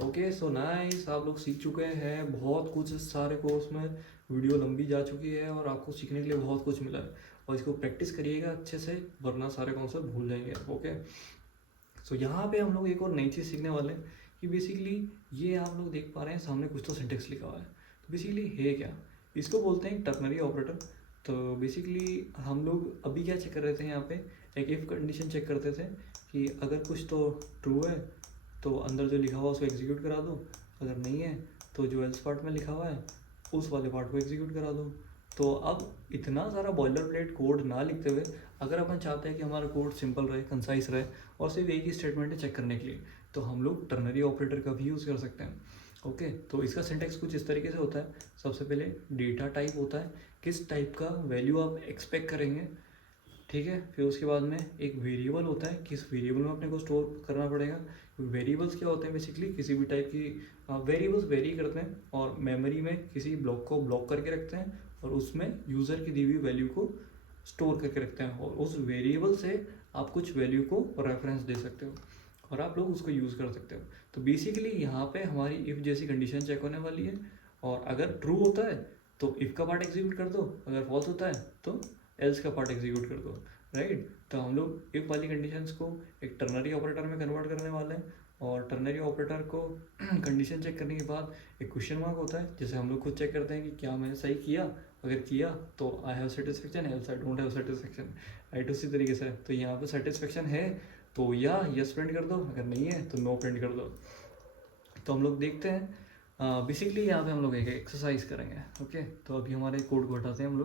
ओके सो नाइस, आप लोग सीख चुके हैं बहुत कुछ इस सारे कोर्स में। वीडियो लंबी जा चुकी है और आपको सीखने के लिए बहुत कुछ मिला है, और इसको प्रैक्टिस करिएगा अच्छे से, वरना सारे कॉन्सेप्ट भूल जाएंगे। ओके सो यहाँ पे हम लोग एक और नई चीज़ सीखने वाले हैं कि बेसिकली ये आप लोग देख पा रहे हैं सामने कुछ तो सिंटेक्स लिखा हुआ है। तो बेसिकली है क्या, इसको बोलते हैं टर्नरी ऑपरेटर। तो बेसिकली हम लोग अभी क्या चेक कर रहे थे, यहाँ पे एक इफ कंडीशन चेक करते थे कि अगर कुछ तो ट्रू है तो अंदर जो लिखा हुआ उसको एग्जीक्यूट करा दो, अगर नहीं है तो जो एल्स पार्ट में लिखा हुआ है उस वाले पार्ट को एग्जीक्यूट करा दो। तो अब इतना सारा बॉयलर प्लेट कोड ना लिखते हुए अगर अपन चाहते हैं कि हमारा कोड सिंपल रहे, कंसाइज रहे, और सिर्फ एक ही स्टेटमेंट है चेक करने के लिए, तो हम लोग टर्नरी ऑपरेटर का भी यूज़ कर सकते हैं। ओके तो इसका सिंटेक्स कुछ इस तरीके से होता है। सबसे पहले डेटा टाइप होता है, किस टाइप का वैल्यू आप एक्सपेक्ट करेंगे, ठीक है। फिर उसके बाद में एक वेरिएबल होता है, किस वेरिएबल में अपने को स्टोर करना पड़ेगा। वेरिएबल्स क्या होते हैं, बेसिकली किसी भी टाइप की वेरिएबल्स वेरी करते हैं और मेमोरी में किसी ब्लॉक को ब्लॉक करके रखते हैं और उसमें यूज़र की दी हुई वैल्यू को स्टोर करके रखते हैं, और उस वेरिएबल से आप कुछ वैल्यू को रेफरेंस दे सकते हो और आप लोग उसको यूज़ कर सकते हो। तो बेसिकली यहाँ पे हमारी इफ़ जैसी कंडीशन चेक होने वाली है, और अगर ट्रू होता है तो इफ़ का पार्ट एग्जीक्यूट कर दो, अगर फॉल्स होता है तो एल्स का पार्ट एग्जीक्यूट कर दो, राइट। तो हम लोग इफ वाली कंडीशंस को एक टर्नरी ऑपरेटर में कन्वर्ट करने वाले हैं, और टर्नरी ऑपरेटर को कंडीशन चेक करने के बाद एक क्वेश्चन मार्क होता है, जैसे हम लोग खुद चेक करते हैं कि क्या मैंने सही किया, अगर किया तो I have satisfaction, else I don't have satisfaction, right. उसी तरीके से तो यहाँ पे सेटिस्फेक्शन है तो या यस प्रिंट कर दो, अगर नहीं है तो नो प्रिंट कर दो। तो हम लोग देखते हैं बेसिकली यहाँ पे हम लोग एक एक्सरसाइज करेंगे। ओके तो अभी हमारे कोड को हटाते हैं हम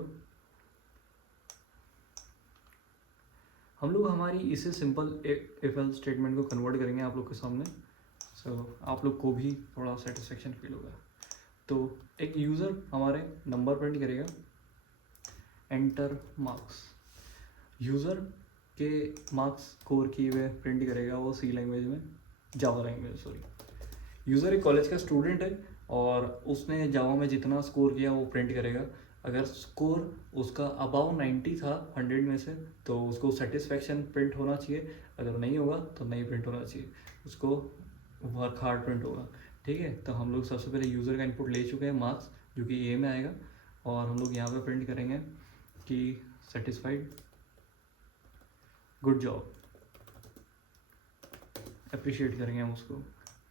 लोग हमारी इसे सिंपल इफ एल्स स्टेटमेंट को कन्वर्ट करेंगे आप लोग के सामने, सो आप लोग को भी थोड़ा सेटिस्फेक्शन फील होगा। तो एक यूज़र हमारे नंबर प्रिंट करेगा, एंटर मार्क्स, यूज़र के मार्क्स स्कोर किए हुए प्रिंट करेगा वो सी लैंग्वेज में, जावा लैंग्वेज सॉरी। यूज़र एक कॉलेज का स्टूडेंट है और उसने जावा में जितना स्कोर किया वो प्रिंट करेगा। अगर स्कोर उसका अबाव 90 था 100 में से तो उसको सेटिस्फेक्शन प्रिंट होना चाहिए, अगर नहीं होगा तो नहीं प्रिंट होना चाहिए, उसको वर्क हार्ड प्रिंट होगा, ठीक है। तो हम लोग सबसे पहले यूज़र का इनपुट ले चुके हैं मार्क्स, जो कि ए में आएगा, और हम लोग यहाँ पे प्रिंट करेंगे कि सेटिस्फाइड, गुड जॉब, अप्रिशिएट करेंगे हम उसको।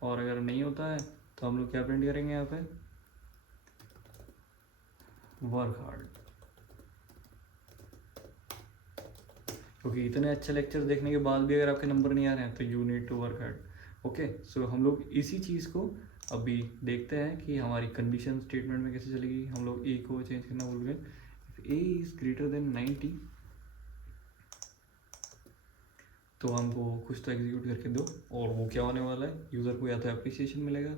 और अगर नहीं होता है तो हम लोग क्या प्रिंट करेंगे यहाँ पे, वर्क हार्ड, क्योंकि इतने अच्छे लेक्चर देखने के बाद भी अगर आपके नंबर नहीं आ रहे हैं तो you need to work hard. Okay so हम लोग इसी चीज़ को अभी देखते हैं कि हमारी कंडीशन स्टेटमेंट में कैसे चलेगी। हम लोग ए को चेंज करना भूल गए, if A is greater then 90 तो हमको कुछ तो एग्जीक्यूट करके दो, और वो क्या होने वाला है, यूज़र को या तो अप्रिसिएशन मिलेगा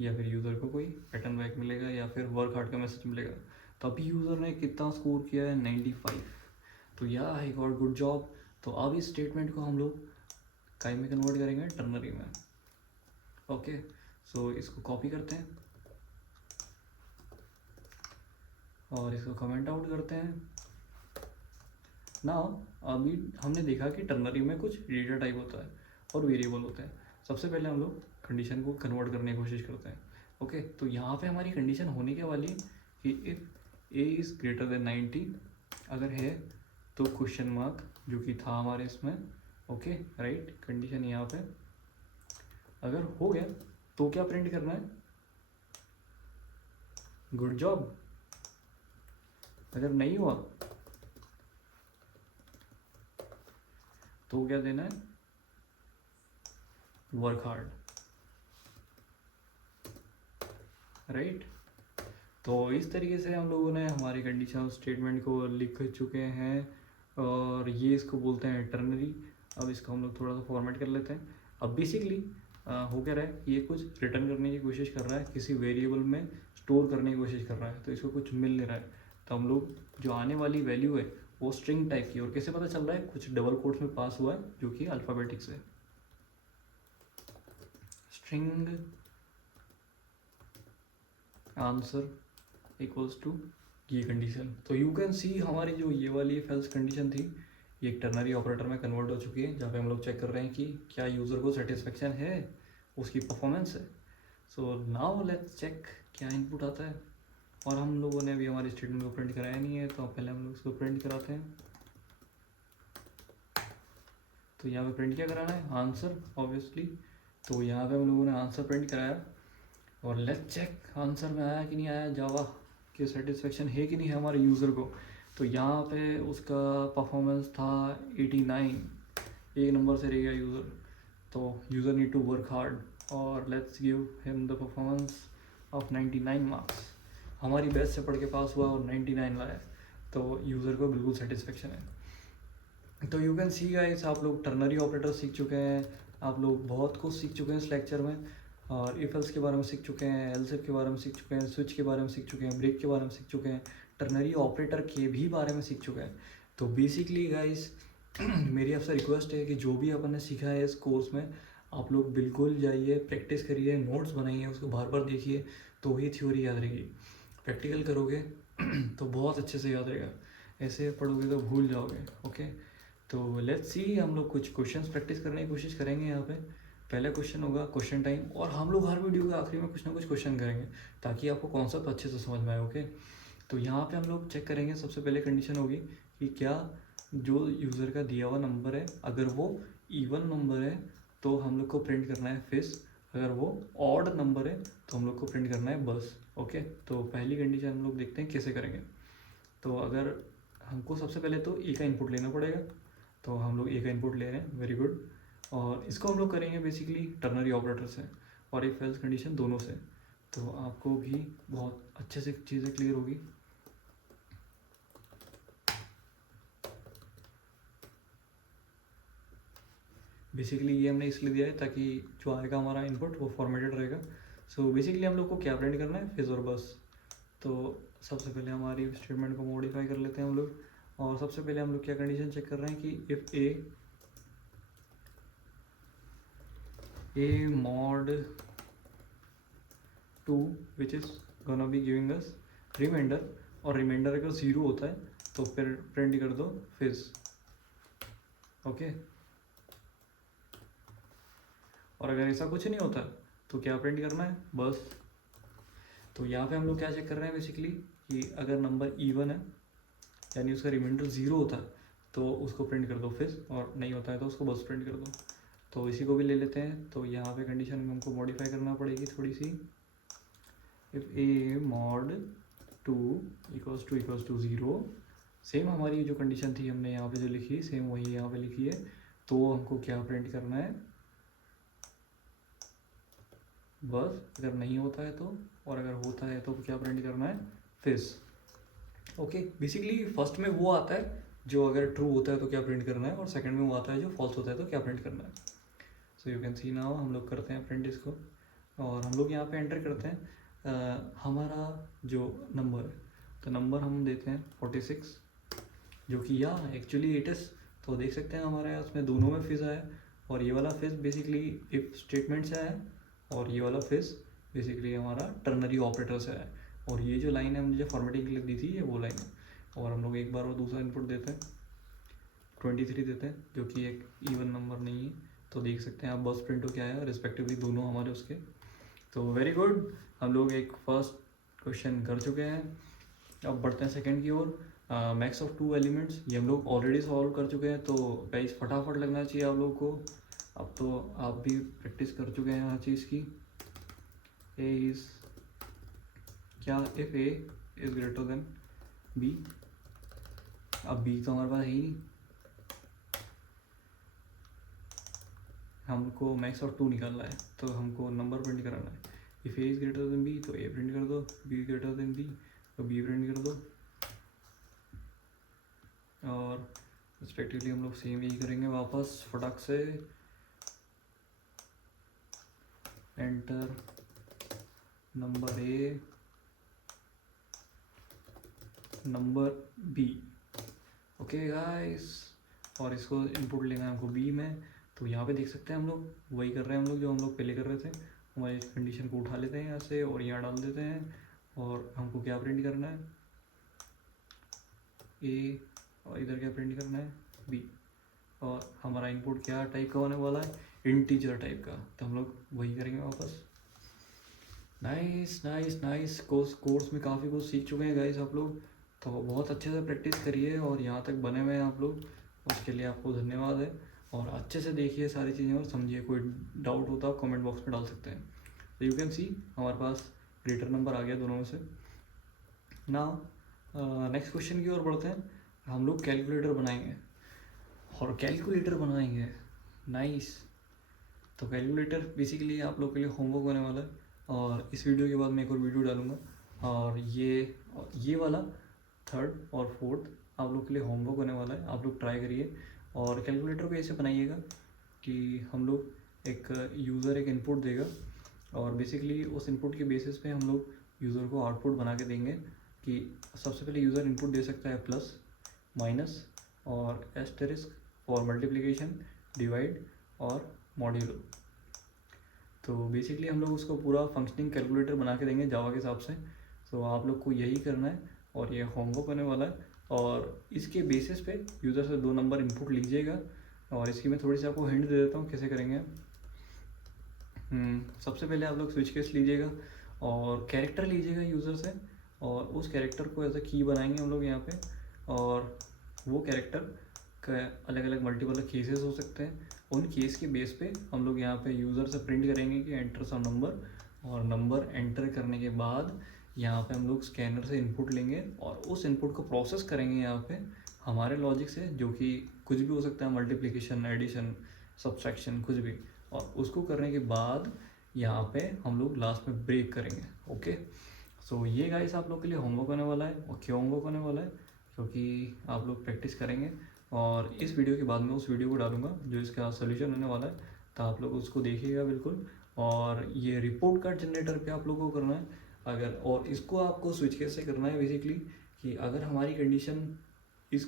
या फिर यूज़र को कोई पैटर्न बैक मिलेगा या फिर वर्क हार्ड का मैसेज मिलेगा। तो अभी यूज़र ने कितना स्कोर किया है 95, तो या आई गॉट गुड जॉब। तो अब इस स्टेटमेंट को हम लोग काई में कन्वर्ट करेंगे, टर्नरी में। ओके सो इसको कॉपी करते हैं और इसको कमेंट आउट करते हैं। नाउ अभी हमने देखा कि टर्नरी में कुछ डेटा टाइप होता है और वेरिएबल होते हैं। सबसे पहले हम लोग कंडीशन को कन्वर्ट करने की कोशिश करते हैं। ओके तो यहाँ पे हमारी कंडीशन होने के वाली है कि if A is greater then 90, अगर है तो क्वेश्चन मार्क, जो कि था हमारे इसमें। ओके राइट, कंडीशन यहाँ पे अगर हो गया तो क्या प्रिंट करना है, गुड जॉब। अगर नहीं हुआ तो क्या देना है, वर्क हार्ड, राइट। तो इस तरीके से हम लोगों ने हमारी कंडीशनल स्टेटमेंट को लिख चुके हैं और ये इसको बोलते हैं टर्नरी। अब इसको हम लोग थोड़ा सा फॉर्मेट कर लेते हैं। अब बेसिकली हो क्या रहा है, ये कुछ रिटर्न करने की कोशिश कर रहा है, किसी वेरिएबल में स्टोर करने की कोशिश कर रहा है, तो इसको कुछ मिल नहीं रहा है। तो हम लोग जो आने वाली वैल्यू है वो स्ट्रिंग टाइप की, और कैसे पता चल रहा है, कुछ डबल कोट्स में पास हुआ है जो कि अल्फ़ाबेटिक्स है। स्ट्रिंग आंसर इक्वल्स टू ये कंडीशन। तो यू कैन सी हमारी जो ये वाली फेल्स कंडीशन थी, ये एक टर्नरी ऑपरेटर में कन्वर्ट हो चुकी है, जहाँ पे हम लोग चेक कर रहे हैं कि क्या यूज़र को सेटिस्फेक्शन है, उसकी परफॉर्मेंस है। सो नाउ लेट्स चेक क्या इनपुट आता है। और हम लोगों ने अभी हमारी स्टेटमेंट को प्रिंट कराया नहीं है, तो पहले हम लोग इसको प्रिंट कराते हैं। तो यहाँ पे प्रिंट क्या कराना है, आंसर ऑब्वियसली। तो यहाँ पे हम लोगों ने आंसर प्रिंट कराया और लेट्स चेक आंसर में आया कि नहीं आया, जावा कि सेटिस्फेक्शन है कि नहीं है हमारे यूज़र को। तो यहाँ पे उसका परफॉर्मेंस था 89, एक नंबर से रह गया यूज़र। तो user need to work hard और let's give him the performance of 99 marks. हमारी बेस्ट से पढ़ के पास हुआ और 99 लाया, तो यूज़र को बिल्कुल सेटिस्फेक्शन है। तो यू कैन सी गाइस, आप लोग टर्नरी ऑपरेटर सीख चुके हैं, आप लोग बहुत कुछ सीख चुके हैं इस लेक्चर में। और इफ एल्स के बारे में सीख चुके हैं, एल्स इफ के बारे में सीख चुके हैं, स्विच के बारे में सीख चुके हैं, ब्रेक के बारे में सीख चुके हैं, टर्नरी ऑपरेटर के भी बारे में सीख चुके हैं। तो बेसिकली गाइस मेरी आपसे रिक्वेस्ट है कि जो भी अपन ने सीखा है इस कोर्स में, आप लोग बिल्कुल जाइए, प्रैक्टिस करिए, नोट्स बनाइए, उसको बार बार देखिए, तो ही थ्योरी याद रहेगी। प्रैक्टिकल करोगे तो बहुत अच्छे से याद रहेगा, ऐसे पढ़ोगे तो भूल जाओगे। ओके, तो लेट्स सी, हम लोग कुछ क्वेश्चंस प्रैक्टिस करने की कोशिश करेंगे। यहाँ पे पहला क्वेश्चन होगा क्वेश्चन टाइम, और हम लोग हर वीडियो के आखिरी में कुछ ना कुछ क्वेश्चन करेंगे ताकि आपको कॉन्सेप्ट अच्छे से समझ में आए। ओके, तो यहाँ पे हम लोग चेक करेंगे, सबसे पहले कंडीशन होगी कि क्या जो यूज़र का दिया हुआ नंबर है, अगर वो इवन नंबर है तो हम लोग को प्रिंट करना है फिश, अगर वो ऑड नंबर है तो हम लोग को प्रिंट करना है बस। ओके, तो पहली कंडीशन हम लोग देखते हैं कैसे करेंगे। तो अगर हमको सबसे पहले तो ए का इनपुट लेना पड़ेगा, तो हम लोग ए का इनपुट ले रहे हैं, वेरी गुड। और इसको हम लोग करेंगे बेसिकली टर्नरी ऑपरेटर से और इफ एल्स कंडीशन दोनों से, तो आपको भी बहुत अच्छे से चीज़ें क्लियर होगी। बेसिकली ये हमने इसलिए दिया है ताकि जो आएगा हमारा इनपुट वो फॉर्मेटेड रहेगा। सो बेसिकली हम लोग को क्या प्रिंट करना है, फिज और बस। तो सबसे पहले हमारी स्टेटमेंट को मॉडिफाई कर लेते हैं हम लोग, और सबसे पहले हम लोग क्या कंडीशन चेक कर रहे हैं कि if A mod 2 which is gonna be giving us remainder, और रिमाइंडर अगर 0 होता है तो फिर प्रिंट कर दो फिज। ओके, और अगर ऐसा कुछ नहीं होता तो क्या प्रिंट करना है, बस। तो यहाँ पे हम लोग क्या चेक कर रहे हैं बेसिकली कि अगर नंबर इवन है यानी उसका रिमाइंडर 0 होता है तो उसको प्रिंट कर दो फिज, और नहीं होता है तो उसको बस प्रिंट कर दो। तो इसी को भी ले लेते हैं। तो यहाँ पे कंडीशन हमको मॉडिफाई करना पड़ेगी थोड़ी सी। If A mod 2 equals to 0, same हमारी जो कंडीशन थी हमने यहाँ पे जो लिखी है सेम वही यहाँ पे लिखी है। तो हमको क्या प्रिंट करना है, बस। अगर नहीं होता है तो, और अगर होता है तो क्या प्रिंट करना है, फिश। ओके, बेसिकली फर्स्ट में वो आता है जो अगर ट्रू होता है तो क्या प्रिंट करना है, और सेकंड में वो आता है जो फॉल्स होता है तो क्या प्रिंट करना है। सो यू कैन सी नाउ हम लोग करते हैं प्रिंट इसको, और हम लोग यहाँ पे एंटर करते हैं हमारा जो नंबर है। तो नंबर हम देते हैं 46, जो कि या एक्चुअली इट इज़। तो देख सकते हैं हमारे यहाँ इसमें दोनों में फिज आया, और ये वाला फिज बेसिकली इफ स्टेटमेंट से आया, और ये वाला फिज बेसिकली हमारा टर्नरी ऑपरेटर से आया। और ये जो लाइन है मुझे फॉर्मेटिंग के लिए दी थी, ये वो लाइन है। और हम लोग एक बार वो दूसरा इनपुट देते हैं 23 देते हैं, जो कि एक इवन नंबर नहीं है। तो देख सकते हैं आप बस प्रिंट हो क्या आया रिस्पेक्टिवली दोनों हमारे उसके। तो वेरी गुड, हम लोग एक फर्स्ट क्वेश्चन कर चुके हैं। अब बढ़ते हैं सेकंड की ओर। मैक्स ऑफ 2 एलिमेंट्स, ये हम लोग ऑलरेडी सॉल्व कर चुके हैं, तो गाइस फटाफट लगना चाहिए आप लोगों को। अब तो आप भी प्रैक्टिस कर चुके हैं हर चीज़ की। ए इज़ क्या, if A is greater than B. अब बी तो हमारे पास है ही नहीं, हमको मैक्स ऑफ 2 निकालना है, तो हमको नंबर प्रिंट कराना है। If A is greater than B तो ए प्रिंट कर दो, बी ग्रेटर देन बी तो बी प्रिंट कर दो, और रिस्पेक्टिवली हम लोग सेम यही करेंगे वापस फटाक से। Enter number A, number B. Okay guys, और इसको इनपुट लेना है हमको बी में। तो यहाँ पे देख सकते हैं हम लोग वही कर रहे हैं, हम लोग जो हम लोग पहले कर रहे थे। हमारे कंडीशन को उठा लेते हैं यहाँ से और यहाँ डाल देते हैं, और हमको क्या प्रिंट करना है, ए, और इधर क्या प्रिंट करना है, बी। और हमारा इनपुट क्या टाइप का होने वाला है, इंटीजर टाइप का। तो हम लोग वही करेंगे वापस। नाइस नाइस नाइस, कोर्स में काफ़ी कुछ सीख चुके हैं गाइस आप लोग, तो बहुत अच्छे से प्रैक्टिस करिए और यहाँ तक बने हुए हैं आप लोग, उसके लिए आपको धन्यवाद है। और अच्छे से देखिए सारी चीज़ें और समझिए, कोई डाउट होता है आप कमेंट बॉक्स में डाल सकते हैं। तो यू कैन सी हमारे पास ग्रेटर नंबर आ गया दोनों में से। नाउ नेक्स्ट क्वेश्चन की ओर बढ़ते हैं। हम लोग कैलकुलेटर बनाएंगे, और कैलकुलेटर बनाएंगे नाइस। तो कैलकुलेटर बेसिकली आप लोग के लिए होमवर्क होने वाला है, और इस वीडियो के बाद मैं एक और वीडियो डालूंगा, और ये वाला थर्ड और फोर्थ आप लोग के लिए होमवर्क होने वाला है। आप लोग ट्राई करिए, और कैलकुलेटर को ऐसे बनाइएगा कि हम लोग एक यूज़र एक इनपुट देगा, और बेसिकली उस इनपुट के बेसिस पे हम लोग यूज़र को आउटपुट बना के देंगे। कि सबसे पहले यूज़र इनपुट दे सकता है प्लस, माइनस और एस्टेरिस्क फॉर मल्टीप्लिकेशन, डिवाइड और मॉड्यूलो। तो बेसिकली हम लोग उसको पूरा फंक्शनिंग कैलकुलेटर बना के देंगे जावा के हिसाब से। तो आप लोग को यही करना है, और ये होमवर्क होने वाला है। और इसके बेसिस पे यूज़र से 2 नंबर इनपुट लीजिएगा, और इसकी मैं थोड़ी सी आपको हिंट दे देता हूँ कैसे करेंगे। सबसे पहले आप लोग स्विच केस लीजिएगा और कैरेक्टर लीजिएगा यूज़र से, और उस कैरेक्टर को एज अ की बनाएंगे हम लोग यहाँ पे। और वो कैरेक्टर का अलग अलग मल्टीपल केसेस हो सकते हैं, उन केस के बेस पे हम लोग यहाँ पे यूज़र से प्रिंट करेंगे कि एंटर सम नंबर, और नंबर एंटर करने के बाद यहाँ पे हम लोग स्कैनर से इनपुट लेंगे, और उस इनपुट को प्रोसेस करेंगे यहाँ पे हमारे लॉजिक से, जो कि कुछ भी हो सकता है, मल्टीप्लिकेशन, एडिशन, सब्सट्रैक्शन, कुछ भी। और उसको करने के बाद यहाँ पे हम लोग लास्ट में ब्रेक करेंगे। ओके, सो ये गाइस आप लोग के लिए होमवर्क होने वाला है। और क्यों होमवर्क होने वाला है, क्योंकि आप लोग प्रैक्टिस करेंगे, और इस वीडियो के बाद में उस वीडियो को डालूंगा जो इसका सोल्यूशन होने वाला है, तो आप लोग उसको देखिएगा बिल्कुल। और ये रिपोर्ट कार्ड जनरेटर पे आप लोगों को करना है अगर, और इसको आपको स्विच केस से करना है बेसिकली, कि अगर हमारी कंडीशन इस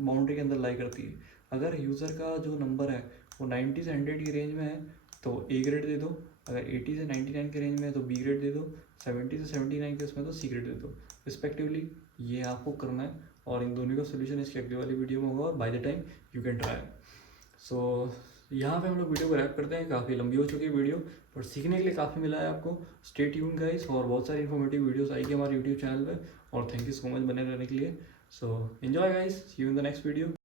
बाउंड्री के अंदर लाई करती है, अगर यूज़र का जो नंबर है वो 90 से 100 की रेंज में है तो ए ग्रेड दे दो, अगर 80 से 99 के रेंज में है तो बी ग्रेड दे दो, 70 से 79 के उसमें तो सी ग्रेड दे दो रिस्पेक्टिवली। ये आपको करना है, और इन दोनों का सोल्यूशन इसके अगले वाली वीडियो में होगा, और by the time you can try. So यहाँ पे हम लोग वीडियो को रैप करते हैं, काफ़ी लंबी हो चुकी है वीडियो, पर सीखने के लिए काफ़ी मिला है आपको। स्टे ट्यून गाइस, और बहुत सारी इन्फॉर्मेटिव वीडियोस आएगी हमारे यूट्यूब चैनल पे, और थैंक यू सो मच बने रहने के लिए। So enjoy guys, see you in the next video.